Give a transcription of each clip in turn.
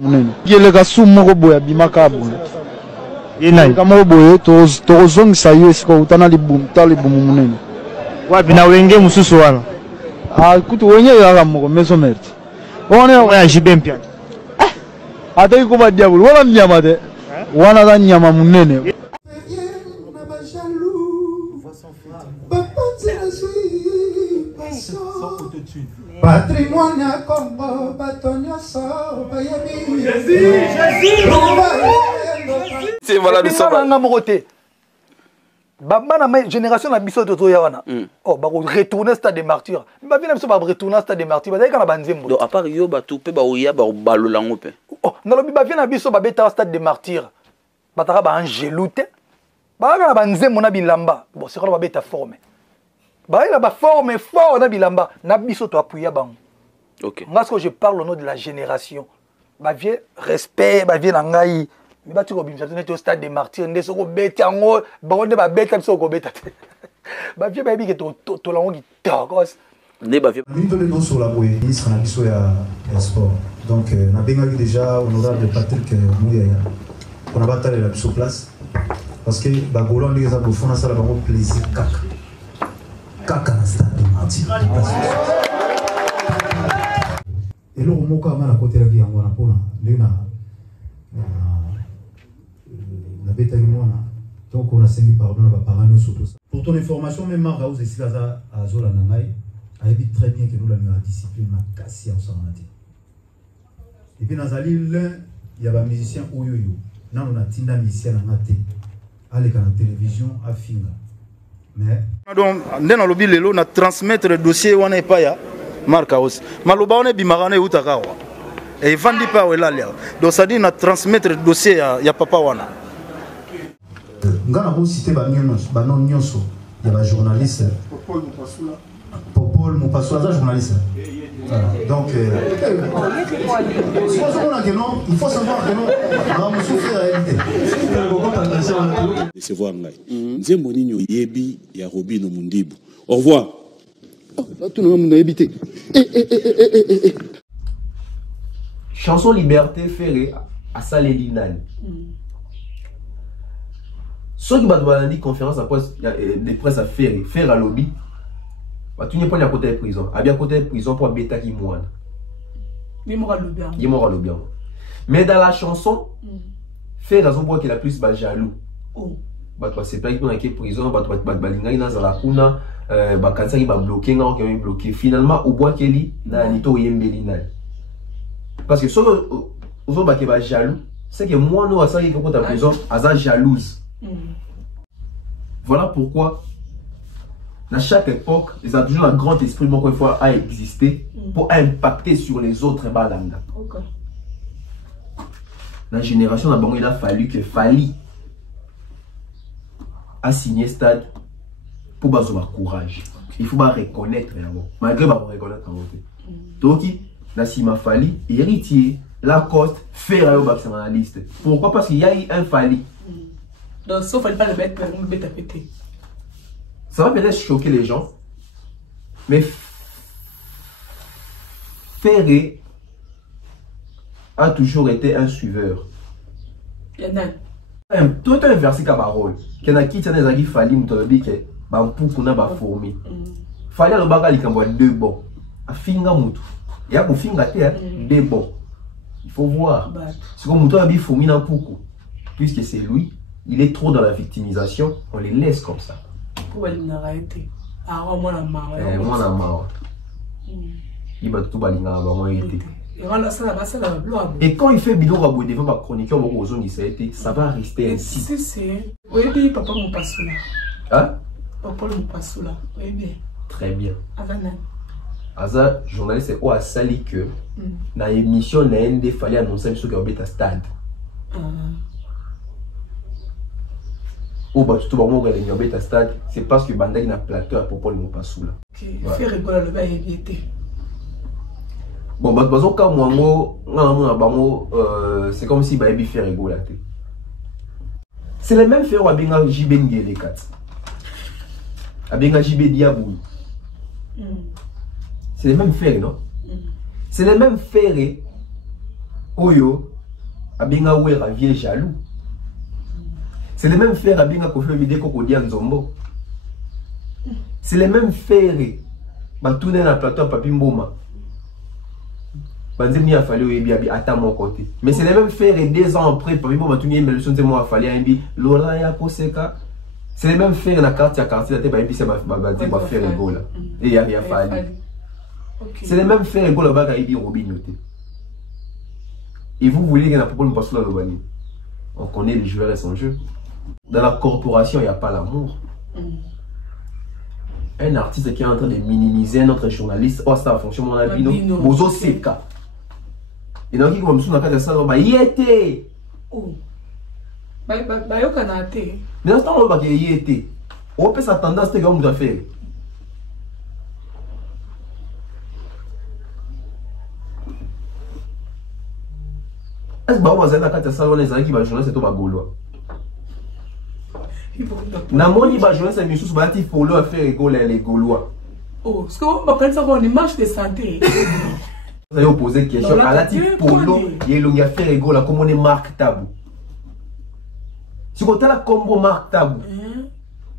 Yele kasu moko boya bimaka boya. Yena kama boye tozongisa yo esiko utana libumu munene. Wapi na wenge mususu wana? Ah kutu wenye yaka moko meso merti. Wana ya jibe mpya. Ata yuko ba diabolo wana nyama de. Wana da nyama munene. Patrimoine à Congo, bâtonnier sort, c'est voilà de ça. Ma génération na biso to yawana. Oh ba retourner stade des martyrs. Ba vient biso ba retourner stade des martyrs. Ba dai kana banzembo. Donc à part yo ba tout pe ba oya ba balolango pe. Oh na lobi ba vient na biso ba beta stade des martyrs. Ba taka ba angelouté. Ba kana banzembo na bilamba. Bon c'est quoi ba beta forme. Bah il a ba forme fort na bilamba na biso to appuyer bango. OK. Moi ce que je parle au nom de la génération. Ba vie respect, ba vie na ngai. Mais ba tu ko bimisa to stade des martyrs ndeso ko beta ngo ba onde ba beta biso ko beta. Ba vie ba bi ke to lango ki tokos. Ne ba vie. Nous venons sur la boue, ministre na biso ya sport. Donc na bengaki déjà honorable Patrick Mouyaya. On a battu la biso place parce que ba gola ndenge za bofona sala bango plaisir kaka. Kaka na stade de martyr. Et le moko amana côté la yango na pona lena la beta mwana donc on a senti pardon na parents surtout ça. Pour ton information même Marc House ici là à Zola Nangai a dit très bien que nous la discipline ma cassia au santé. Et puis nazali l'un il y a ba musicien oyoyo na on a tinda musicien na ngate aller à la télévision à finga. Mais donc ndena lobi lelo na transmettre le dossier wana epa ya Marc House maloba on bimarana utaka wa et vandi pa welalia donc ça dit na transmettre le dossier ya papa wana ngana ko citer ba non nyonso ya ba journaliste Popol Mopassoula ça journaliste donc il faut savoir que non on souffre la réalité c'est voir ngai nzembo ninyo yebi ya Robino Mundibu au revoir tout le monde a habité chanson liberté ferré à Saléli Nani ceux qui va dire conférence à presse des presse à ferré faire à lobby bah tu n'es pas à côté de prison à bien côté de prison pour bêta qui moine il m'aura le bien mais dans la chanson faire raison pour qu'il a plus bah jaloux bah toi c'est pas qu'il dans quelle prison bah toi balinga dans la kuna bah quand ça il va bloquer non qu'il bloqué finalement au bois Kelly na nito yembeli na parce que sur aux autres qui va jaloux c'est que moi nous à ça qui est contre la prison à ça jalouse voilà pourquoi à chaque époque, ils ont toujours un grand esprit à exister pour impacter sur les autres balanga. La génération d'abord, il a fallu que Fali a signé stade pour avoir courage. Il faut reconnaître malgré reconnaître donc Nassima Fali, héritier, Lacoste, Ferraillot dans la liste. Pourquoi? Parce qu'il y a eu un Fali. Donc sauf qu'il ne fallait pas le mettre à péter. Ça va peut-être choquer les gens, mais Ferré a toujours été un suiveur. Il y en a. Tout un verset comme parole. Qu'il y en a qui tiennent des fali mutolobi que bampu kuna ba fourmi. Fali le baga likambo deux bons. A finga mutu. Ya ko finga te deux bons. Il faut voir. C'est comme mutu abi fourmi na puku. Puisque c'est lui, il est trop dans la victimisation, on les laisse comme ça. Pourquoi il n'a pas été? Ah, moi la marre. Moi la marre. Il va tout balinga avant été. Et quand il fait bidon rabou devant ma chroniqueur au zone ça va rester ainsi. C'est oui bien papa mon passoula. Hein? Papa mon passoula. Oui bien. Très bien. Avana. Aza journaliste c'est au sali que na émission na ND fallait annoncer ce que beta stade. Ou bah tout le monde est en bêta stade, c'est parce que Bandai n'a plateau pour Paul Mopassoula. Ok, faire rigoler le bain évité. Bon, bah par exemple, quand moi, c'est comme si Baby fait rigoler. C'est le même faire à Benga JB les 4. À Benga JB Diabou. C'est le même faire, non? C'est le même faire Oyo, Abinga Ouera vieille jaloux. C'est les mêmes frères Abinga Kofi Bide Kokodia Nzombo. C'est les mêmes frères. Tourner dans le plateau Papi Mboma. Banzemi a fallu Ebi à mon côté. Mais c'est les mêmes frères et 2 ans après, Papi Mboma tourner une leçon de moi a fallu Ebi. Lola ya Koseka. C'est les mêmes frères dans la carte à quartier, c'est ma frère ego là. Et il y a fallu. C'est les mêmes frères ego là-bas qui Ebi Robin. Et vous voulez qu'il y ait un problème parce que on connaît les joueurs et son jeu. Dans la corporation, il n'y a pas l'amour. Un artiste qui est en train de minimiser un autre journaliste, oh ça fonctionne mon avis, non. Bozo Seka. Et donc, comme ça, on a fait ça, il était. Oh. Bah, yo kanate. Mais dans ce temps, on va qu'il y était. On peut s'attendre à ce que vous avez fait. Est-ce que vous avez fait ça, les gens qui vont jouer, c'est tout ma gaulois. Namoni va jouer, c'est Missous Bati pour leur faire rigoler les Gaulois. Oh, ce que vous m'appelez ça, une marche de santé. Vous avez posé une question. À la type Polo, il y a fait rigoler comme on est Marc Tabou. Si vous avez la combo Marc Tabou.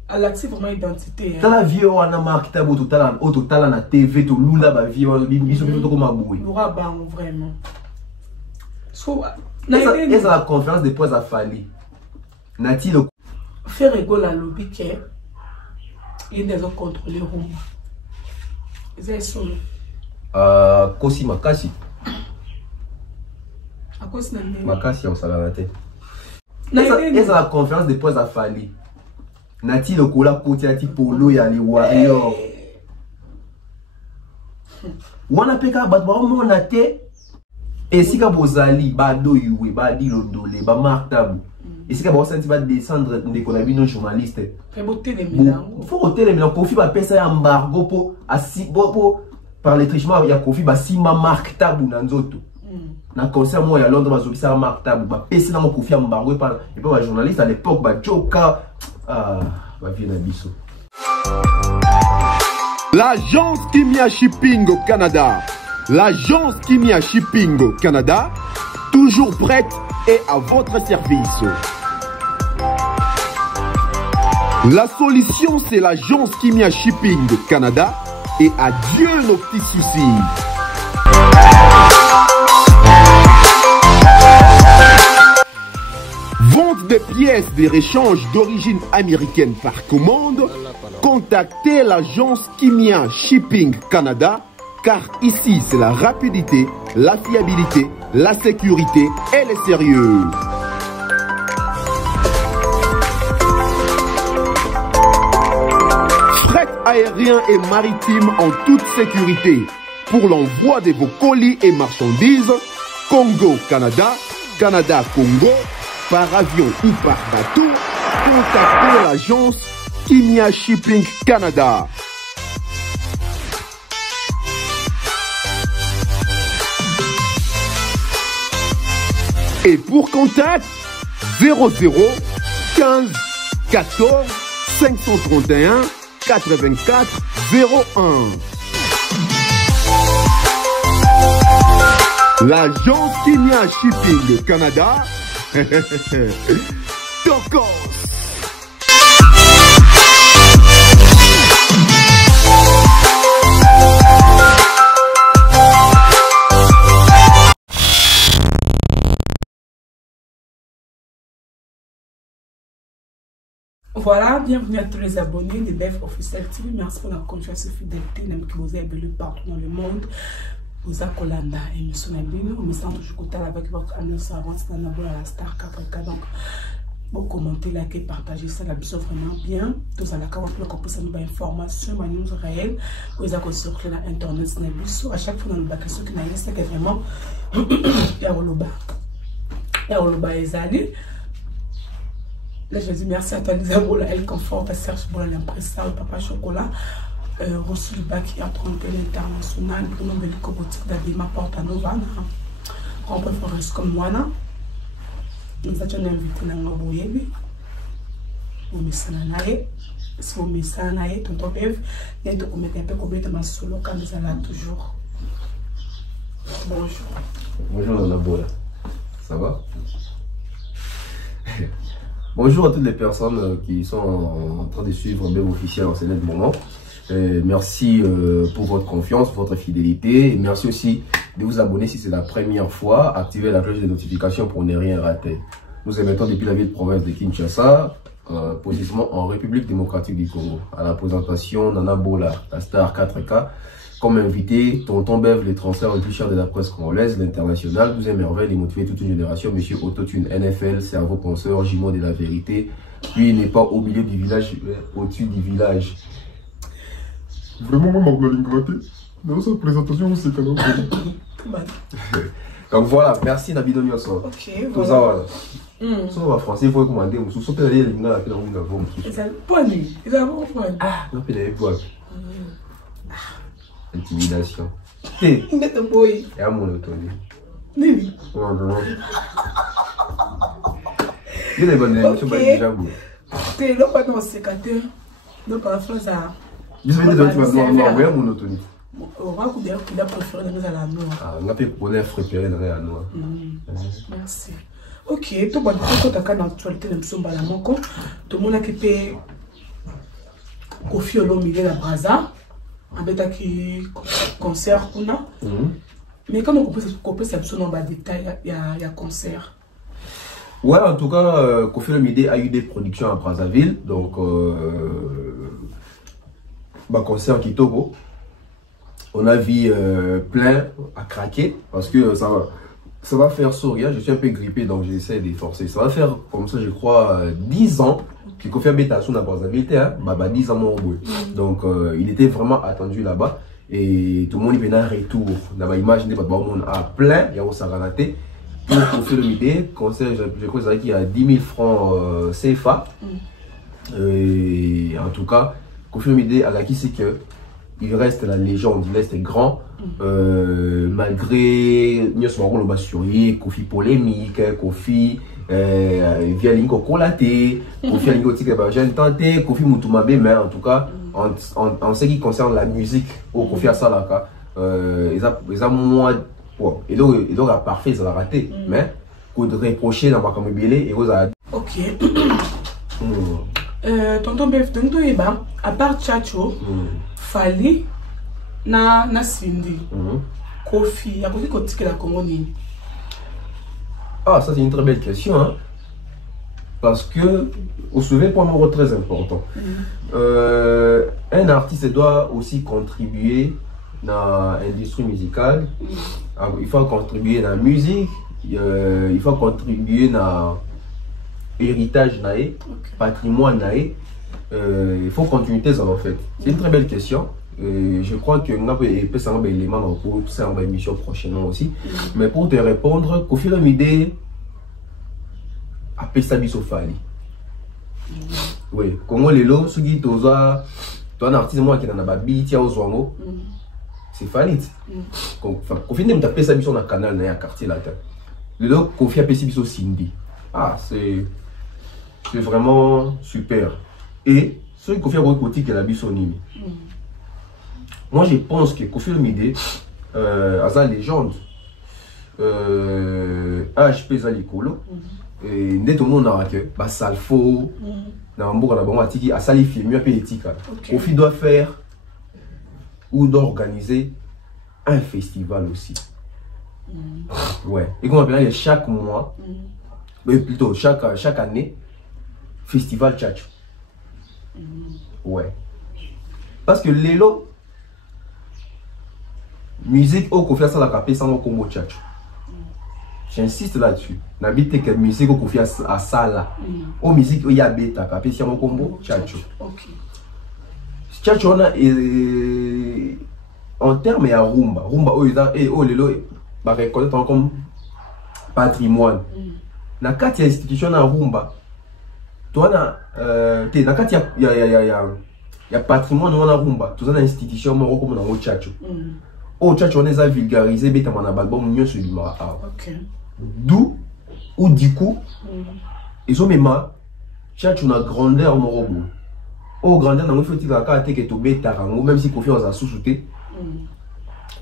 À l'actif vraiment identité. Tu as la vie on a Marc Tabou, tout à la TV, tout lula ba vie, bisou tout comme un boui. Laura Bang vraiment. Est-ce la conférence de presse à Fali? Nati le faire rigoler à lobby qui est il des autres contrôler Roma. C'est solo. Kosi Makasi. À cause de Makasi on s'en tête. Est-ce la conférence de presse à Fali? Nati le cola côté ati polo ya les warriors. Wana peka bat ba mo nate. Et si ka bozali ba do yuwe ba di londole ba martabu. Et si ka ba senti ba descendre de konabi non journaliste. Faut ôter les mélanges. Kofi ba pesa embargo po asi po par les trichements ya Kofi ba sima mark tabu na nzoto. Na concert moi ya Londres ba zobisa mark tabu ba pesa na mo Kofi embargo et pas ba journaliste à l'époque ba joka ba vie na biso. L'agence Kimia Shipping au Canada. L'agence Kimia Shipping au Canada, toujours prête et à votre service. La solution, c'est l'agence Kimia Shipping au Canada et adieu nos petits soucis. Vente des pièces de rechange d'origine américaine par commande, contactez l'agence Kimia Shipping Canada. Car ici, c'est la rapidité, la fiabilité, la sécurité et le sérieux. Fret aérien et maritime en toute sécurité. Pour l'envoi de vos colis et marchandises, Congo-Canada, Canada-Congo, par avion ou par bateau, contactez l'agence Kimia Shipping Canada. Et pour contact, 00 15 14 531 84 01. L'agence Kimia Shipping Canada, Tokos. Voilà, bienvenue à tous les abonnés de BF Officiel TV. Merci pour la confiance et fidélité, même que vous avez lu partout dans le monde. Vous avez Kolanda et M. Nabino. On me sent toujours content avec votre annonce avance dans la Star 4K. Donc, vous commentez, likez, partagez ça, la biseau vraiment bien. Tous à la carte, on peut savoir information, ma news réelle. Vous avez circulé dans Internet, à chaque fois dans le bac, ce qui n'a rien, c'est que vraiment, il y a Oloba et Zali. Là, je dis merci à toi, Lisa Bola, El Confort, à Serge Bola, l'impresseur, Papa Chocolat, reçu le bac qui a trompé l'international, pour nous, le boutique d'Abima Porta Nova, on peut faire comme moi. Nous avons invité dans le Boyebi, au Messanae, si au Messanae, tonton Bev, il y a un peu de ma solo, quand nous allons toujours. Bonjour. Bonjour, Nana Bola. Ça va? Bonjour à toutes les personnes qui sont en train de suivre BEM officiel en ce moment. Merci pour votre confiance, pour votre fidélité. Et merci aussi de vous abonner si c'est la première fois. Activez la cloche de notification pour ne rien rater. Nous émettons depuis la ville de province de Kinshasa, positionnement en République démocratique du Congo. À la présentation, Nana Bola, la star 4K. Comme invité, Tonton Bev, les transferts les plus chers de la presse congolaise, l'international, 12e merveille, les motiver toute une génération, Monsieur Autotune NFL, cerveau penseur, jumeau de la vérité. Lui, il n'est pas au milieu du village, au-dessus du village. Vraiment, moi, Marguerite Graté, dans sa présentation, c'est quand même. Donc voilà, merci Nabido Nyoso. Ok, tout voilà. Ça va français, il faut commander. Vous sautez la ligne là, puis on va voir. Ils ont pas nu, ils ont pas nu. Ah, non, puis il y a des intimidation. T'es. Il est un boy. Et à mon autonomie. Nini. Non, non. Il y a des bonnes émotions, mais déjà vous. T'es là, pas dans ce secteur. Donc, parfois, ça. Je vais te dire, tu vas voir, ouais, mon autonomie. On va vous dire qu'il a préféré dans à la noix. Ah, on a pu pour les préférer dans la noix. Merci. Ok, tout le monde a dans l'actualité de Msomba la Moko. Tout le monde a quitté Kofi Olomide la Braza. Avec qui concert kuna. Mais comment on peut s'absorber dans le détail, il y a concert. Ouais, en tout cas, Kofi Olomide a eu des productions à Brazzaville, donc concert qui Togo. On a vu plein à craquer parce que ça va faire sourire. Je suis un peu grippé, donc j'essaie de forcer. Ça va faire comme ça, je crois, 10 ans. Qui confie Bétasson dans Brazzaville, 10 ans mon bout. Donc il était vraiment attendu là-bas et tout le monde venait en retour. Dans ma image, il y a plein, il y a aussi Saranaté. Pour Kofi Olomide, concert, je crois qu'il y a 10 000 francs CFA. Et en tout cas, Kofi Olomide a acquis c'est que il reste la légende, il reste grand. Malgré Kofi polémique, Kofi via Lingo Kolaté, Kofi Lingo Tika tenté, Kofi Mutumabe, mais en tout cas, en ce qui concerne la musique, au Kofi Asalaka, ils ont moins. Et donc, parfait, ils ont raté. Mais, qu'on de reprocher dans ma et vous avez. Ok. Tonton Bev, à part Tchatcho, Fali, na Cindy, Kofi, à côté de la Congoni. Ah, ça c'est une très belle question, hein? Parce que, vous savez, pour moi, très important. Un artiste doit aussi contribuer dans l'industrie musicale. Il faut contribuer dans la musique, il faut contribuer dans l'héritage, patrimoine, il faut continuer ça en fait. C'est une très belle question. Je crois que nous avons des éléments pour faire une émission prochainement aussi. Mais pour te répondre, Kofi Olomide a fait ça Fali. Oui, Congo Lelo, ce qui est un artiste moi qui est dans la Biti au Zwango, c'est Fali. Kofi Olomide a fait ça dans le canal dans le quartier là. Lelo, Kofi a fait ça Cindy. Ah, c'est vraiment super. Et ce que Kofi a côté que la Bissonimi. Moi, je pense que Kofi Olomide a sa légende. HP Zalikolo. Et tout le monde a que Salfo, a salifié mieux éthique. Kofi doit faire ou doit organiser un festival aussi. Ouais. Et comme on appelle chaque mois, mais plutôt chaque année, festival Tchatcho. Ouais. Parce que l'élo, musique au Kofi à la capé sans combo Tchatcho. J'insiste là-dessus. N'habite que musique au Kofi à Sala. Au musique il y a bêta capé sans combo Tchatcho. Tchatcho on a en termes à rumba. Rumba oh l'élo va reconnaître comme patrimoine. Na kati ya institution na rumba. Toi na na kati ya patrimoine na rumba. Toi na institution mo comme na o Tchatcho. Oh, Tchatcho, on les a vulgarisés, mais on a album mieux celui de d'où ou du coup, ils ont même Tchatcho na grandeur mon robot. Oh, grandeur, on fait la carte que tu bêta, même si Kofi on a sous-souté.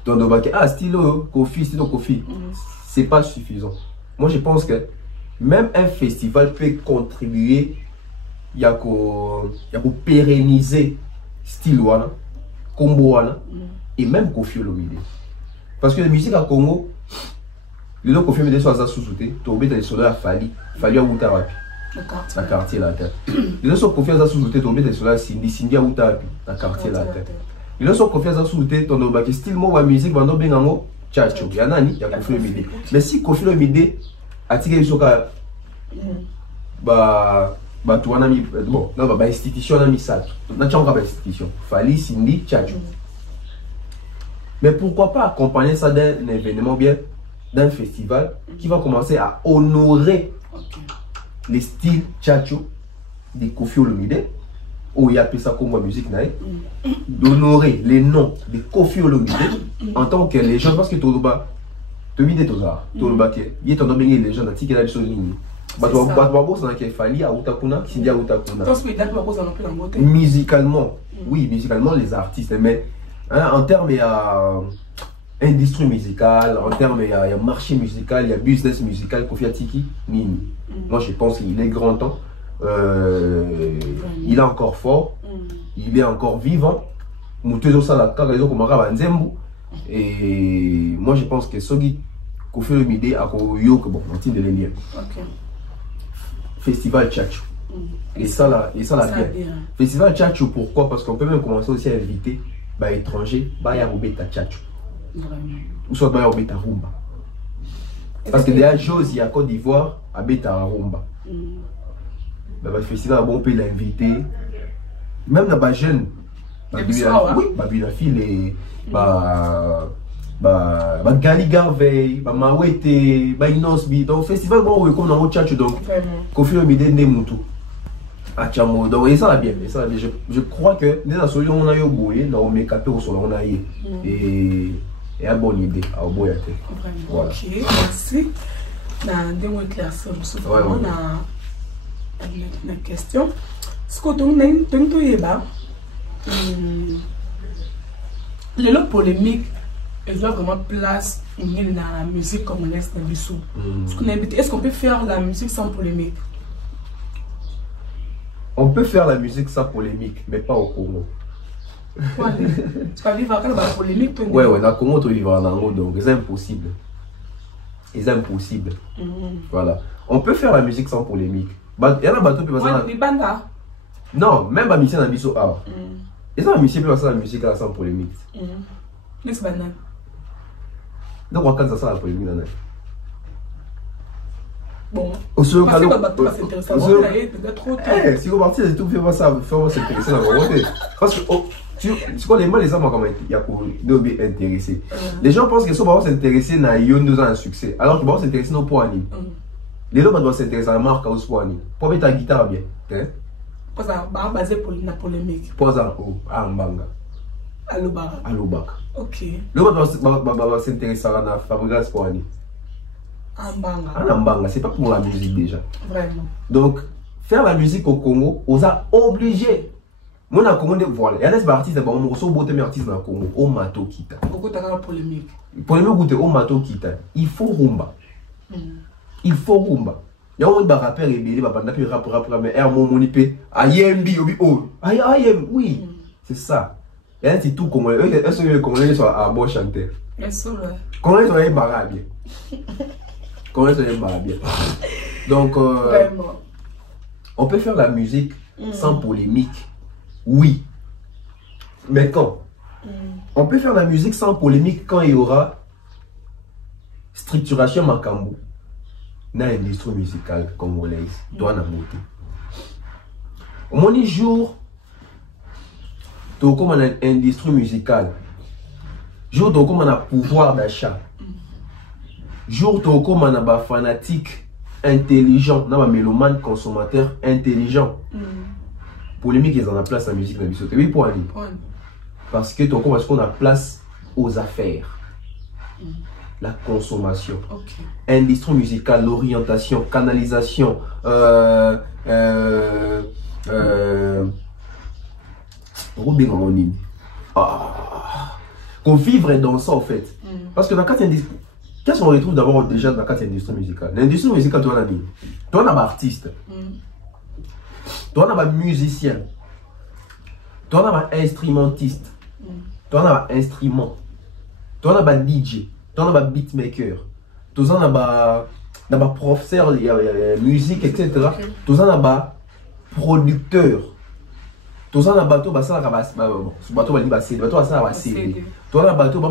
Donc, ah, stylo Kofi, c'est pas suffisant. moi je pense que même un festival peut contribuer à pérenniser style wana, combo wana, et même Koffi Olomide. Parce que la musique à Congo, le Koffi Olomide soit à sous-souté, tu obéis les soldats à Fali à Outarapi, la quartier la terre. Le soit Koffi à sous-souté, tu obéis les soldats à Cindy à Outarapi, la quartier la terre. Le soit Koffi à sous-souté, ton obéis style moi la musique, bando bengango, tchatcho, y a nani, y a Koffi Olomide. Mais si Koffi Olomide a tiré le soka, bah tu as mis bon non bah institution a mis ça n'a pas institution Fali Cindy Tchatcho. Mais pourquoi pas accompagner ça d'un événement bien d'un festival qui va commencer à honorer les styles Tchatcho de Koffi Olomide ou il y a appelé ça comme musique d'honorer les noms de Koffi Olomide en tant que légende parce que Toloba tu vis des tosards Toloba qui est ton nom les gens qui est la chose musicalement, oui, musicalement les artistes, mais hein, en termes il y a industrie musicale, en termes il y a marché musical, il y a business musical, Koffi Atiki, Nini. Moi je pense qu'il est grand temps, il est encore fort, il est encore vivant. Et moi je pense que Sogi Koffi Olomide a bon, de l'Indien. Festival Tchatcho. Et ça là bien. Festival Tchatcho, pourquoi? Parce qu'on peut même commencer aussi à inviter les étrangers, à Robeta Tchatcho. Ou soit à Robeta Rumba. Parce que déjà, Jose, il y a Côte d'Ivoire, à Beta Rumba. Le festival, on peut l'inviter. Même dans les jeunes, la fille, Gali Garvey, Mawete, Inosbi, donc festival bon comme dans Tchatcho donc Koffi Olomide Nemutu à Tchamo donc et ça va bien, je crois que dès la solution on a eu boyé dans on capé au sol on a eu et à bonne idée à boyer voilà. OK, merci. Na ndemo éclaircir on a une question. Ce que tu n'as yeba le polémique et doit vraiment place dans la musique congolaise dans le sous. Est-ce qu'on peut faire la musique sans polémique? On peut faire la musique sans polémique, mais pas au Congo. Ouais, tu vas vivre avec la polémique, toi? Ouais, dans le Congo, tu vivras dans le Congo, donc c'est impossible. C'est impossible. Voilà. On peut faire la musique sans polémique. Il y en a bateau qui non, même la musique dans le sous. Et ça, la musique peut faire la musique sans polémique. Laisse banane. Donc, on va faire la polémique. Bon. Au seul cas, si on partit, c'est tout, fais-moi ça, fais-moi s'intéresser dans la volonté. Parce que, tu vois, les gens, les hommes, comment il y a pour nous intéresser. Les gens pensent que si on va s'intéresser, il y a un succès. Alors qu'ils vont s'intéresser nos points. Les hommes doivent s'intéresser à la marque aux points. Pour mettre ta guitare bien. Pour ça, basé pour la polémique. Pour ça, à Mbanga. À Lubaka. À Lubaka. Ok. L'homme va s'intéresser à la fabrication pour Annie. À Mbanga, c'est pas pour la musique déjà. Vraiment. Donc, faire la musique au Congo, on a obligé. Moi, dans le Congo, voilà. Il y a des artistes, on reçoit beaucoup d'artistes dans le Congo. Au Mato Kita. Pourquoi tu as la polémique? Polémique, au Mato Kita. Il faut rumba. Il faut rumba. Il y a un rappeur et il y a un rappeur, mais oui, c'est ça. Et là, c'est tout congolais. Est-ce que les Congolais sont à bon chanter? Congolais sont bien. Congolais sont bien. Donc, on peut faire la musique sans polémique. Oui. Mais quand? On peut faire la musique sans polémique quand il y aura structuration Makambo dans l'industrie musicale congolaise. Doit en monter. Au moins, les jours, comme on a une industrie musicale, jour comme on a pouvoir d'achat, jour comme on a des fanatiques intelligents, on a des mélomanes consommateurs intelligents. Polémique, ils ont la place à la musique dans le oui, pour aller. Parce que parce qu'on a place aux affaires, la consommation, industrie musicale, l'orientation, canalisation, qu'on vivre dans ça en fait. Parce que dans quand qu'est-ce qu'on retrouve d'abord déjà dans la industrie musicale? L'industrie musicale, tu en as mis. Tu en as un artiste. Tu en as un musicien. Tu en as un instrumentiste. Tu en as un instrument. Tu en as un DJ. Tu en as un beatmaker. Tu en as un professeur de musique, etc. Tu en as un producteur. Tu en as un bateau, tu en as un bateau,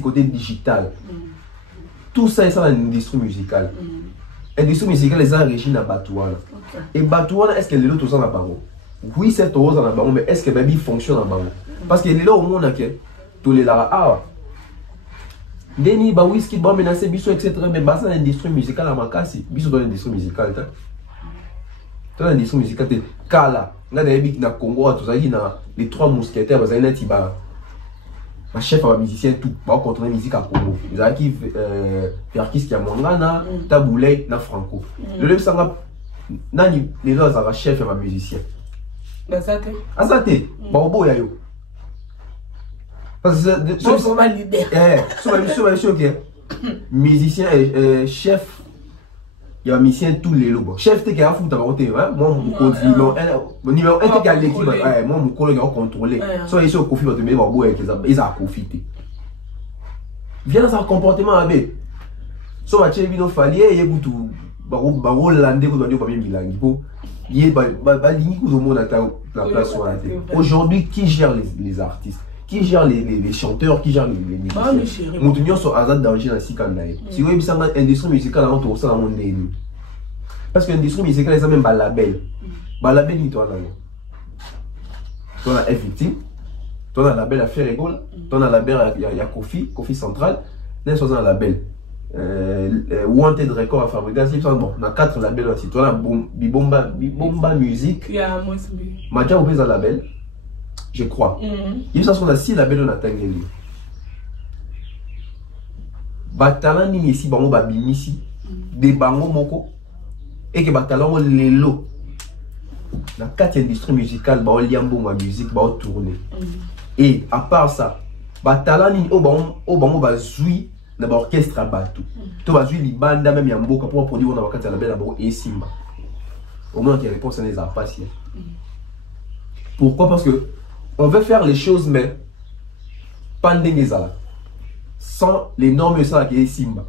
côté digital. Tout ça est dans l'industrie musicale. L'industrie musicale est régie dans Batouana. Et Batouana, est-ce que les autres sont en bango? Oui, c'est tout en bango, mais est-ce que baby fonctionne en bango? Parce que les autres, au monde, tous les là, ah, Denis, bah whisky, bah menacer, biso, etc. Mais bah ça l'industrie musicale à Makasi, biso dans l'industrie musicale. Dans l'industrie musicale, Kala, on a des bics dans Congo, tout ça, les trois mousquetaires, bah ça bah ma chef à musicien tout va contrôler musique à Congo. Ils arrivent Perkis qui a Mangana, Taboulay, na Franco. Le même sanga nani les deux à chef à musicien. Azate. Azate. Bah au bout yayo. Parce que c'est son leader. Sur ok. Musicien et chef. Il y a un musicien tous les lots. Chef t'es qui a foutu d'abord t'es moi mon numéro 1 qui a l'équipe moi mon collègue a contrôlé. Soit ils sont au conflit de mes babou avec ils a profité. Viens dans son comportement avec. Soit tu es venu au falier et vous tout baro landé vous doit dire pas bien bilingue. Pour y ba ligne tout le monde à la place sur la tête. Aujourd'hui qui gère les artistes? Qui gère les chanteurs, qui gère les musiciens? Nous tenions sur Azad d'origine à Sikanaï. Si vous avez une industrie musicale avant tout ça dans le monde, parce que l'industrie musicale est même un label. Un label, il y a un F-Victim, tu as un label à faire école, tu as un label il y a Kofi Central, il y a un label. Wanted Record à fabriquer, bon, on a 4 labels aussi. Tu as Bibomba Musique, Madja Oubez un label. Je crois. Il y a 6 labels dans la Tangeli. Batalan ni ici, bango babimisi, des bango moko, et que batalan lelo. La 4 industrie musicale, bah liambo ma musique, bah tourner. Et à part ça, batalan ni au bango bazoui, d'abord orchestre à bateau. Tu vas jouer les bandes même yambo pour produire on a 4 labels d'abord et simba. Au moins qu'il y a réponse à les appassions. Pourquoi? Parce que on veut faire les choses, mais pas ndengezala. Sans les normes ça qui est Simba.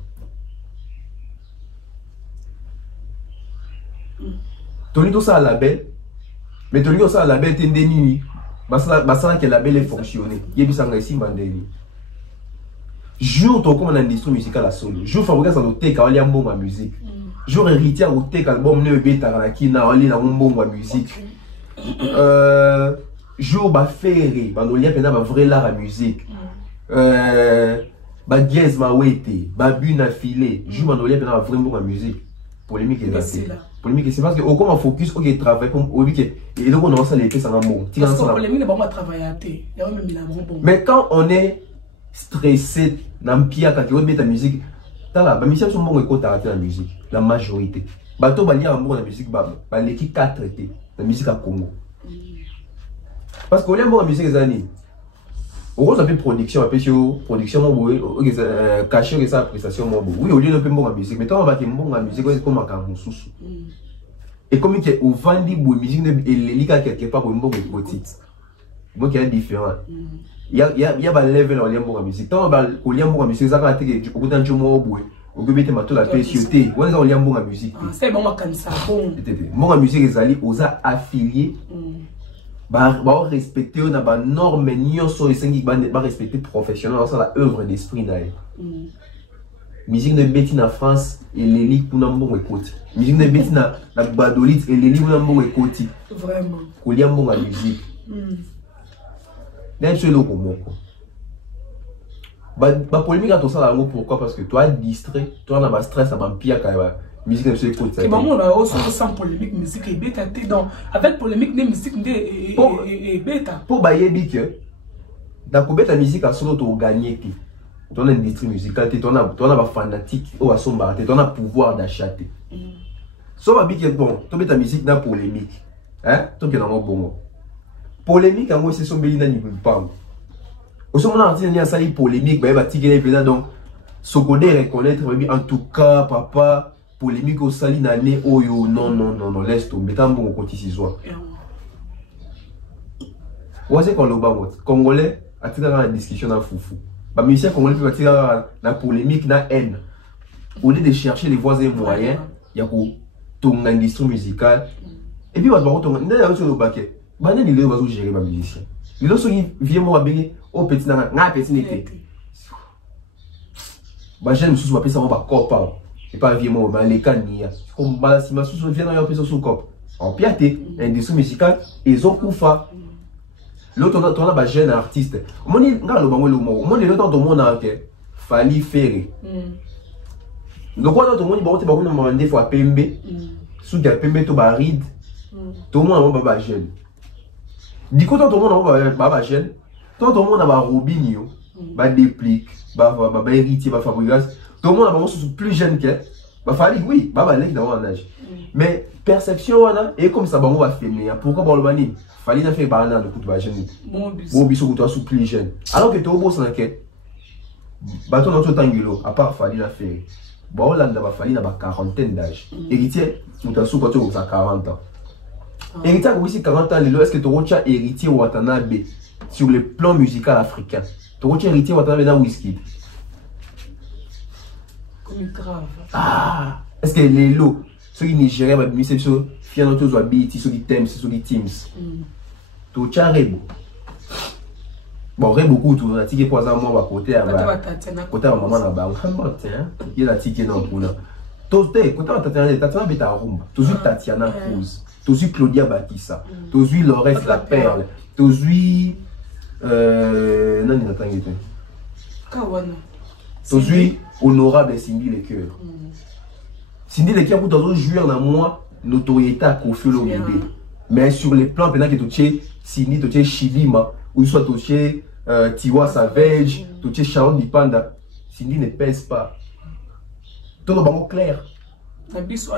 Tony tout ça à la belle, mais Tony tout ça à la belle t'es ndeni. Basala que la belle est fonctionné. Yebi sanga Simba ndeni. Jour ton comme en industrie musicale à solo. Jour fabriquer ça noté quand il y a un bon ma musique. Jour héritier au té album ne beta na kina oli na un bon ma musique. Jour ba ferré, ba nolia pena ba vrai l'art à musique. Ba dièse ma wete, ba bune affilé. Jour ba nolia pena vraiment ma musique. Polémique est là. Polémique c'est parce que au comme focus OK travail pour oui que et donc on a ça les fait ça en bon. Parce que polémique pas moi travailler à té. Il y a même la bon. Mais quand on est stressé dans pia quand tu veux mettre ta musique, ta la ba mission sont bon écoute arrêter la musique, la majorité. Ba to ba lire en bon la musique ba l'équipe 4 traité, la musique à Congo. Parce qu'on aime la musique des années. On a fait production, caché ça, prestation. Oui, au lieu de faire la musique, mais quand on va faire la musique, c'est comme un sous. Et comme il y a au vendu la musique, il y a quelque part pour une bonne petite. Donc il y a différent. Il y a un level dans la musique. Quand on va la musique, ça va être au bout d'un jour, au bout de ma la PSUT. On a la musique. C'est bon, comme ça. Bon, la musique est allée aux affiliés. Bah respecter on a ba norme nyonso esengi ba respecter professionnel ça la œuvre d'esprit na musique de Betty na France et Leli pour n'ambon écoute musique de Betty na Badolit et Leli pour n'ambon écoute vraiment ko liambo la musique n'est pas le comment ba polémique à tout ça là pourquoi parce que toi distrait toi na ba stress à ba pia ka musique de ce côté. Et maman on a aussi sans polémique musique et bêta dans avec polémique des musique et bêta. Pour bailler que dans la musique à solo tu gagner qui. Ton industrie musicale tu as fanatique ou à son bar tu as pouvoir d'achat. So ba que bon tu mets ta musique dans polémique. Hein? Tu es dans bon. Polémique en moi c'est son belina ni pas. Au son artiste il y a ça polémique ba tigrer donc Sokodé reconnaître, en tout cas, papa, polémique au sali nané, oh yo, non, laisse tomber, tant bon côté si soit. Ouais, c'est qu'on le bat, Congolais, a tiré dans la discussion dans foufou. Bah, musicien congolais peut tirer dans la polémique, dans la haine. Au lieu de chercher les voies et moyens, il y a ton industrie musicale. Et puis, on va voir, il y a un paquet. Bah, il y a un gérer ma musicien. Il y a un vieux mot à bénir au petit n'a petit n'était. Bah, j'aime sous appeler ça, on va copain. Et pas vieux mot, bah, les canilles. Comme bah, si ma sous vient dans un sous cop. En piaté, l'industrie musicale, ils ont koufa. L'autre, on a un jeune artiste. Moi, il y a l'autre monde qui Fali Ferré. Donc, on a tout le monde qui a demandé fois PMB. Sous des PMB, tout le ride. Tout le monde a un jeune. Du coup, tout le monde a un jeune. Tout le monde a un Robinho, un déplique, un héritier, un Fabregas. Tout le monde a un plus jeune qu'elle. Fali, oui, un âge. Mais perception, et comme ça, on va filmer. Pourquoi on va le Fali n'a fait pas un an de coup de jeune. Bon, bisou, tu as sous plus jeune. Alors que tu as un beau sang, bateau dans tout angulo, à part Fali n'a fait. Bon, là, on a Fali n'a pas quarantaine d'âge. Héritier, tu as sous bateau, tu as 40 ans. Héritier, aussi 40 ans, est-ce que tu as héritier Watanabe sur le plan musical africain? Tu as héritier Watanabe dans Whisky. Comme grave. Ah, est-ce que les lots, ceux qui Nigériens, c'est ceux qui ont tous les ceux qui t'aiment, ceux qui teams. Tu as Rebo. Bon, beaucoup, tu as tiqué pour ça, moi, à côté à maman là-bas. Il y a la ticket dans le coup. Tu as Tatiana Betarumba, tu as Tatiana Cruz, tu as Claudia Batissa, tu as Laurette La Perle, tu as non, tu as Honorable Cindy Lecoeur. Cindy Lecoeur, pour toujours jouer dans moi, notoriété à Kofi Olomide. Mais sur les plans, pendant que tu as Cindy, tu as Chilima, ou soit tu as Tiwa Savage, tu as Sharon Dipanda, Cindy ne pèse pas. Tout le monde clair. Parce que on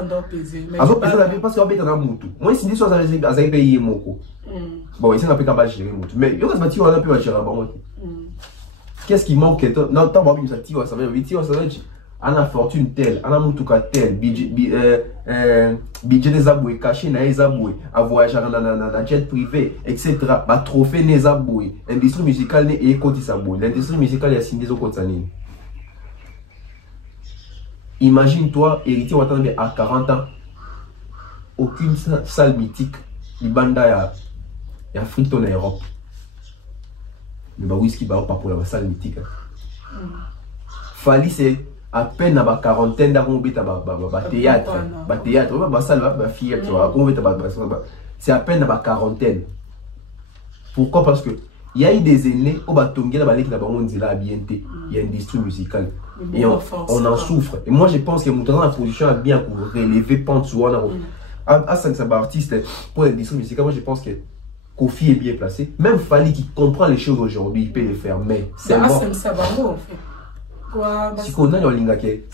a mutu. Moi, Cindy soit à payer mon coup. Bon, ici, on n'a pas qu'à gérer mutu. Mais il y a un petit on a pu gérer. Qu'est-ce qui manque? Non, tant que ça Tiwa Savage, on a fortune telle, on a mutuka tel, budget des aboués, caché dans les aboués, à voyager dans la jet privé, etc. À trophée des aboués, l'industrie musicale n'est et côté saboué. L'industrie musicale est signée au côté. Imagine-toi, héritier Watanabe à 40 ans, aucune salle mythique, il banda et Afrique en Europe. Mais bah whisky bah pas pour la salle mythique. Fali c'est à peine à la quarantaine d'avant théâtre, c'est à peine à la quarantaine. Pourquoi? Parce que il y a eu des aînés au Batongue, il y a une industrie musicale et on en souffre. Et moi je pense que mon la position a bien pour relever Pantouana. À 500 artistes pour l'industrie musicale, moi je pense que Kofi est bien placé. Même Fali qui comprend les choses aujourd'hui, il peut les faire, mais c'est mort. Si on a une ligne qui est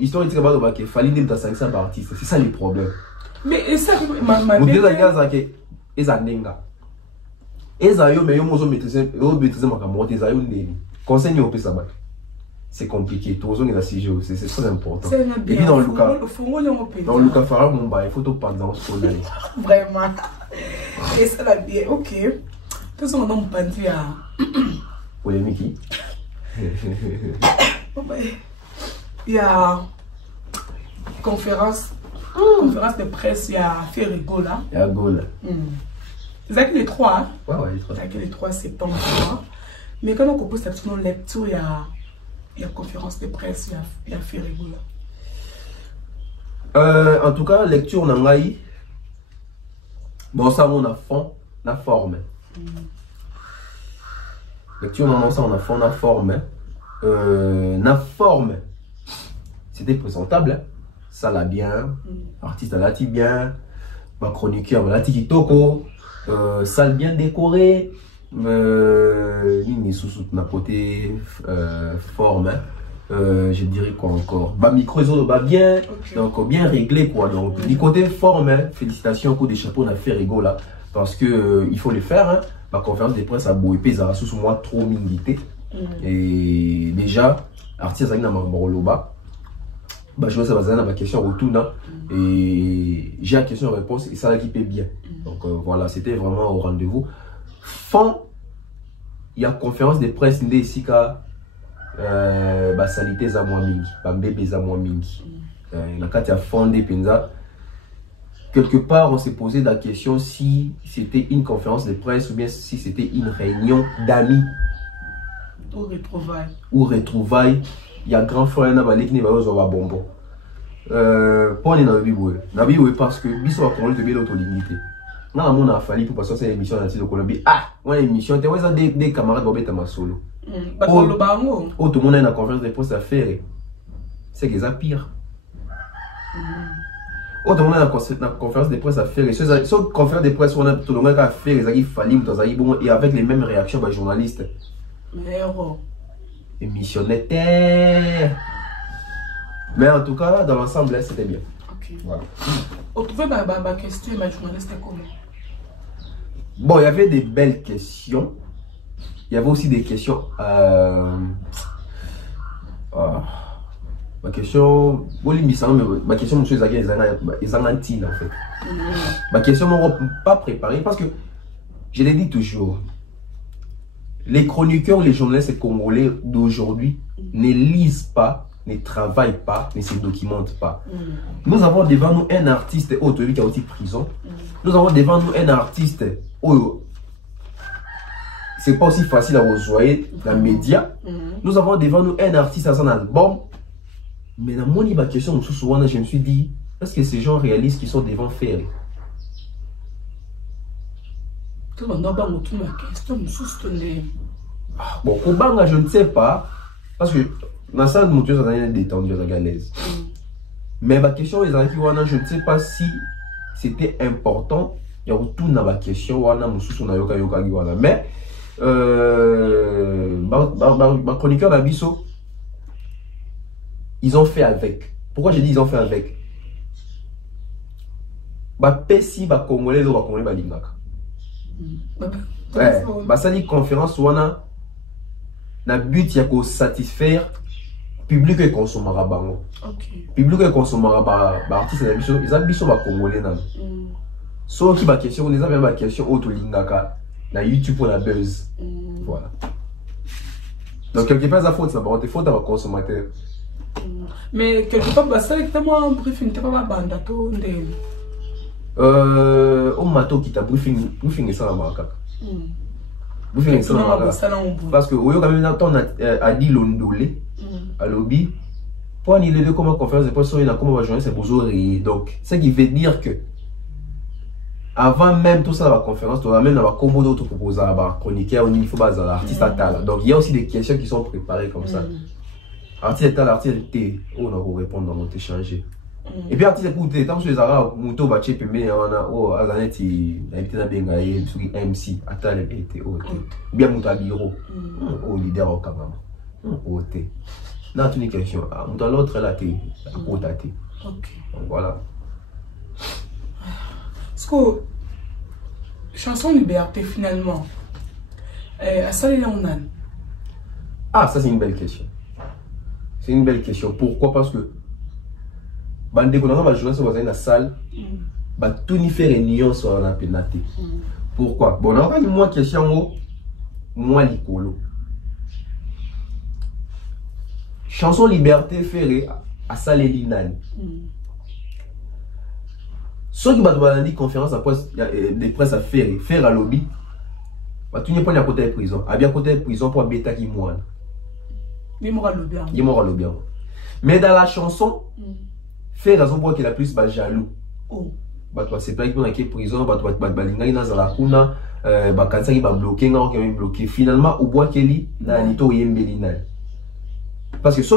historiquement qui Fali n'est dans 500 artistes, c'est ça le problème. Mais ça, c'est compliqué, c'est très important. Et puis dans le cas Farah Mumba, il faut tout pendant ce qu'on a. Vraiment. Et ça va bien, ok. Tout ce qu'on a pensé à. Polémique. Il y a conférence de presse, il y a Ferrigo là. Il y a Gola. C'est les 3. Hein? Ouais, les 3. C'est les 3 septembre. Mais quand on compose cette lecture, il y a conférence de presse, il y a Ferrigo là. En tout cas, lecture on a eu. Bon, ça on a fond, on a forme. Lecture on a fond, on a forme. La forme, c'était présentable. Ça l'a bien. Artiste l'a bien. Ma chroniqueur l'a kitoko. Salle bien décorée. Ligne sous côté forme. Je dirais quoi encore. Bah micro bah bien. Donc bien réglé quoi. Donc du côté forme, félicitations au coup des chapeaux on a fait rigolo là. Parce que il faut le faire. Hein. Ma conférence de presse a beau épais, ça sous moi trop mingité. Et déjà artiste azali na makoloba bah je sais pas ma question retourne et j'ai la question réponse et ça là qui paie bien donc voilà c'était vraiment au rendez-vous fond il y a conférence de presse ndé ici ka bah salité za moi mingi ba bébé za moi mingi na kati ya fond des penza quelque part on s'est posé la question si c'était une conférence de presse ou bien si c'était une réunion d'amis ou retrouvailles. Il y a grand frère na balé qui ne va pas bonbon. Pour on est dans le Bible parce que biso va prendre de bien d'autres limités. Na mon a fallu pour passer cette émission dans de Colombie. Ah, moi émission, tu vois des camarades bobeta ma solo. Oh tout le monde a une conférence de presse à faire. C'est que ça pire. Oh tout le monde a une conférence de presse à faire. Ce conférence de presse on a tout le monde à faire, il fallait bon et avec les mêmes réactions des journalistes. Émissionnaire. Mais en tout cas, dans l'ensemble, c'était bien. Ok. Voilà. Vous trouvez ma question et ma journaliste comment? Bon, il y avait des belles questions. Il y avait aussi des questions. Ma question. Ma question, monsieur Zagé, ils en en fait. Ma question, on ne pas préparée parce que je l'ai dit toujours. Les chroniqueurs, les journalistes congolais d'aujourd'hui ne lisent pas, ne travaillent pas, ne se documentent pas. Nous avons devant nous un artiste qui a aussi prison. Nous avons devant nous un artiste c'est pas aussi facile à rejoindre dans les médias. Nous avons devant nous un artiste à son album. Mais dans mon question, souvent, je me suis dit, est-ce que ces gens réalisent qu'ils sont devant faire? Bon, Kobanga, je ne sais pas. Parce que dans ça, mon Dieu, ça a été détendu, ça a l'aise. Mais ma question, je ne sais pas si c'était important. Il y a tout dans ma question. Mais, ma chroniqueur d'Abisso, ils ont fait avec. Pourquoi j'ai dit ils ont fait avec? Pessi, Congolais, Congolais, Lingaka. Ça dit conférence où on a but il y a qu'au satisfaire public et consommateur bango. Public et consommateur artiste ils ont biso ba congolais nan. So qui ba question on les a même ba question auto lingaka na YouTube pour la buzz. Voilà. Donc quelque part ça faute ça ba faute à consommateur. Mais quelque part ça c'est tellement un briefing t'es pas banda to ndé. Au mato qui t'a briefing et ça la marque. Briefing et ça la marque. Parce que oui quand même on a dit l'ondolé à lobby pour annuler de comment conférence de presse il a comment va joindre c'est besoin donc ce qui veut dire que avant même tout ça la conférence tu vas même avoir combo d'autres proposés à chroniqueur il faut pas l'artiste à tal donc il y a aussi des questions qui sont préparées comme ça artiste tal artiste T on va répondre dans notre échange. Et puis artiste écoutez tant que les arabes muto bache pembe wana oh azaneti invité na benga ye sur MC atale était bien muto abiro au leader au kamama au té na toute une question muto l'autre là té à té. OK voilà. Est-ce que chanson liberté finalement à ça les on a. Ah ça c'est une belle question. C'est une belle question. Pourquoi? Parce que bande qu'on a ma journée sur la salle bah tout n'y fait réunion sur la pénalité. Pourquoi? Bon on a moi question moi l'icolo chanson liberté ferré à salle linani ceux qui va dire conférence après des presse à faire à lobby bah tout n'y pas à côté de prison à bien côté de prison pour bêta qui moine il m'aura le bien mais dans la chanson faire raison pour qu'il a plus jaloux. C'est pas qu'il y a prison, il y a kuna, kansa qui va bloquer, bloqué. Finalement, au bois qu'il y a nito yembelina. Parce que ce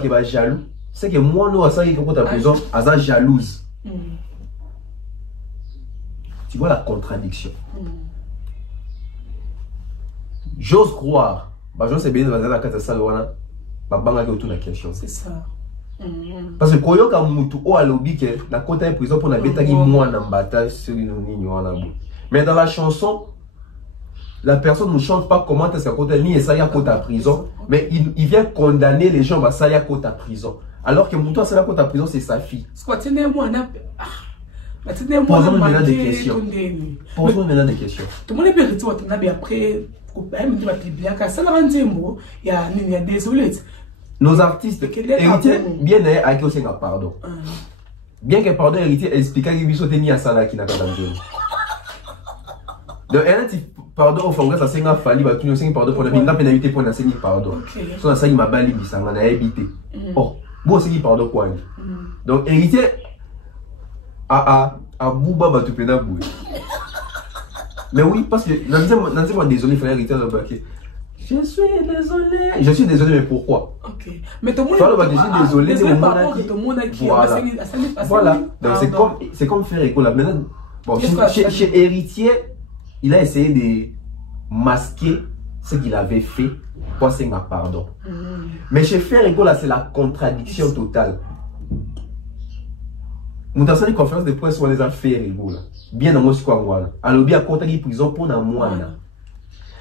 qui va jaloux, c'est que moi nous à ça qui est contre la prison, à ça jalouse. Tu vois la contradiction. J'ose croire, je sais bien dans la carte ça wana, banga qui autour de la question. C'est ça. Parce que quand il y a mutu au alobi que la côté de prison pour la bêta qui moi na mbata sur une wana. Mais dans la chanson la personne ne chante pas comment est-ce qu'à ni ça y a côté à prison, mais il vient condamner les gens, ça y a côté à prison. Alors que Moutou, ça y a côté à prison, c'est sa fille. Posons-nous maintenant des questions. Posons-nous maintenant des questions. Tout le monde est perdu, après, il y a désolé. Nos artistes, héritiers, bien à qui aussi pardon. Bien que pardon, héritier, expliquer qu'il y a des gens qui n'ont pas de donc, pardon, au fond, ça c'est un fallu, tu nous pardon pour la pénalité pour la pardon. So, ça, il m'a bali, ça m'a évité. Oh, bon, c'est qui pardon quoi. Donc, héritier, à Bouba, va te pénal boué. Mais oui, parce que, moi désolé, il fallait hériter de baquet. Je suis désolé, mais pourquoi? Ok. Mais tout le monde est désolé, voilà. Donc, c'est comme faire école. Maintenant, bon, chez héritier, il a essayé de masquer ce qu'il avait fait pour se faire pardon. Mais chez Ferrigo, là, c'est la contradiction totale. Nous avons une conférence de presse sur les affaires Ferrigo. Bien dans moi, alors bien à côté de prison pour un mois.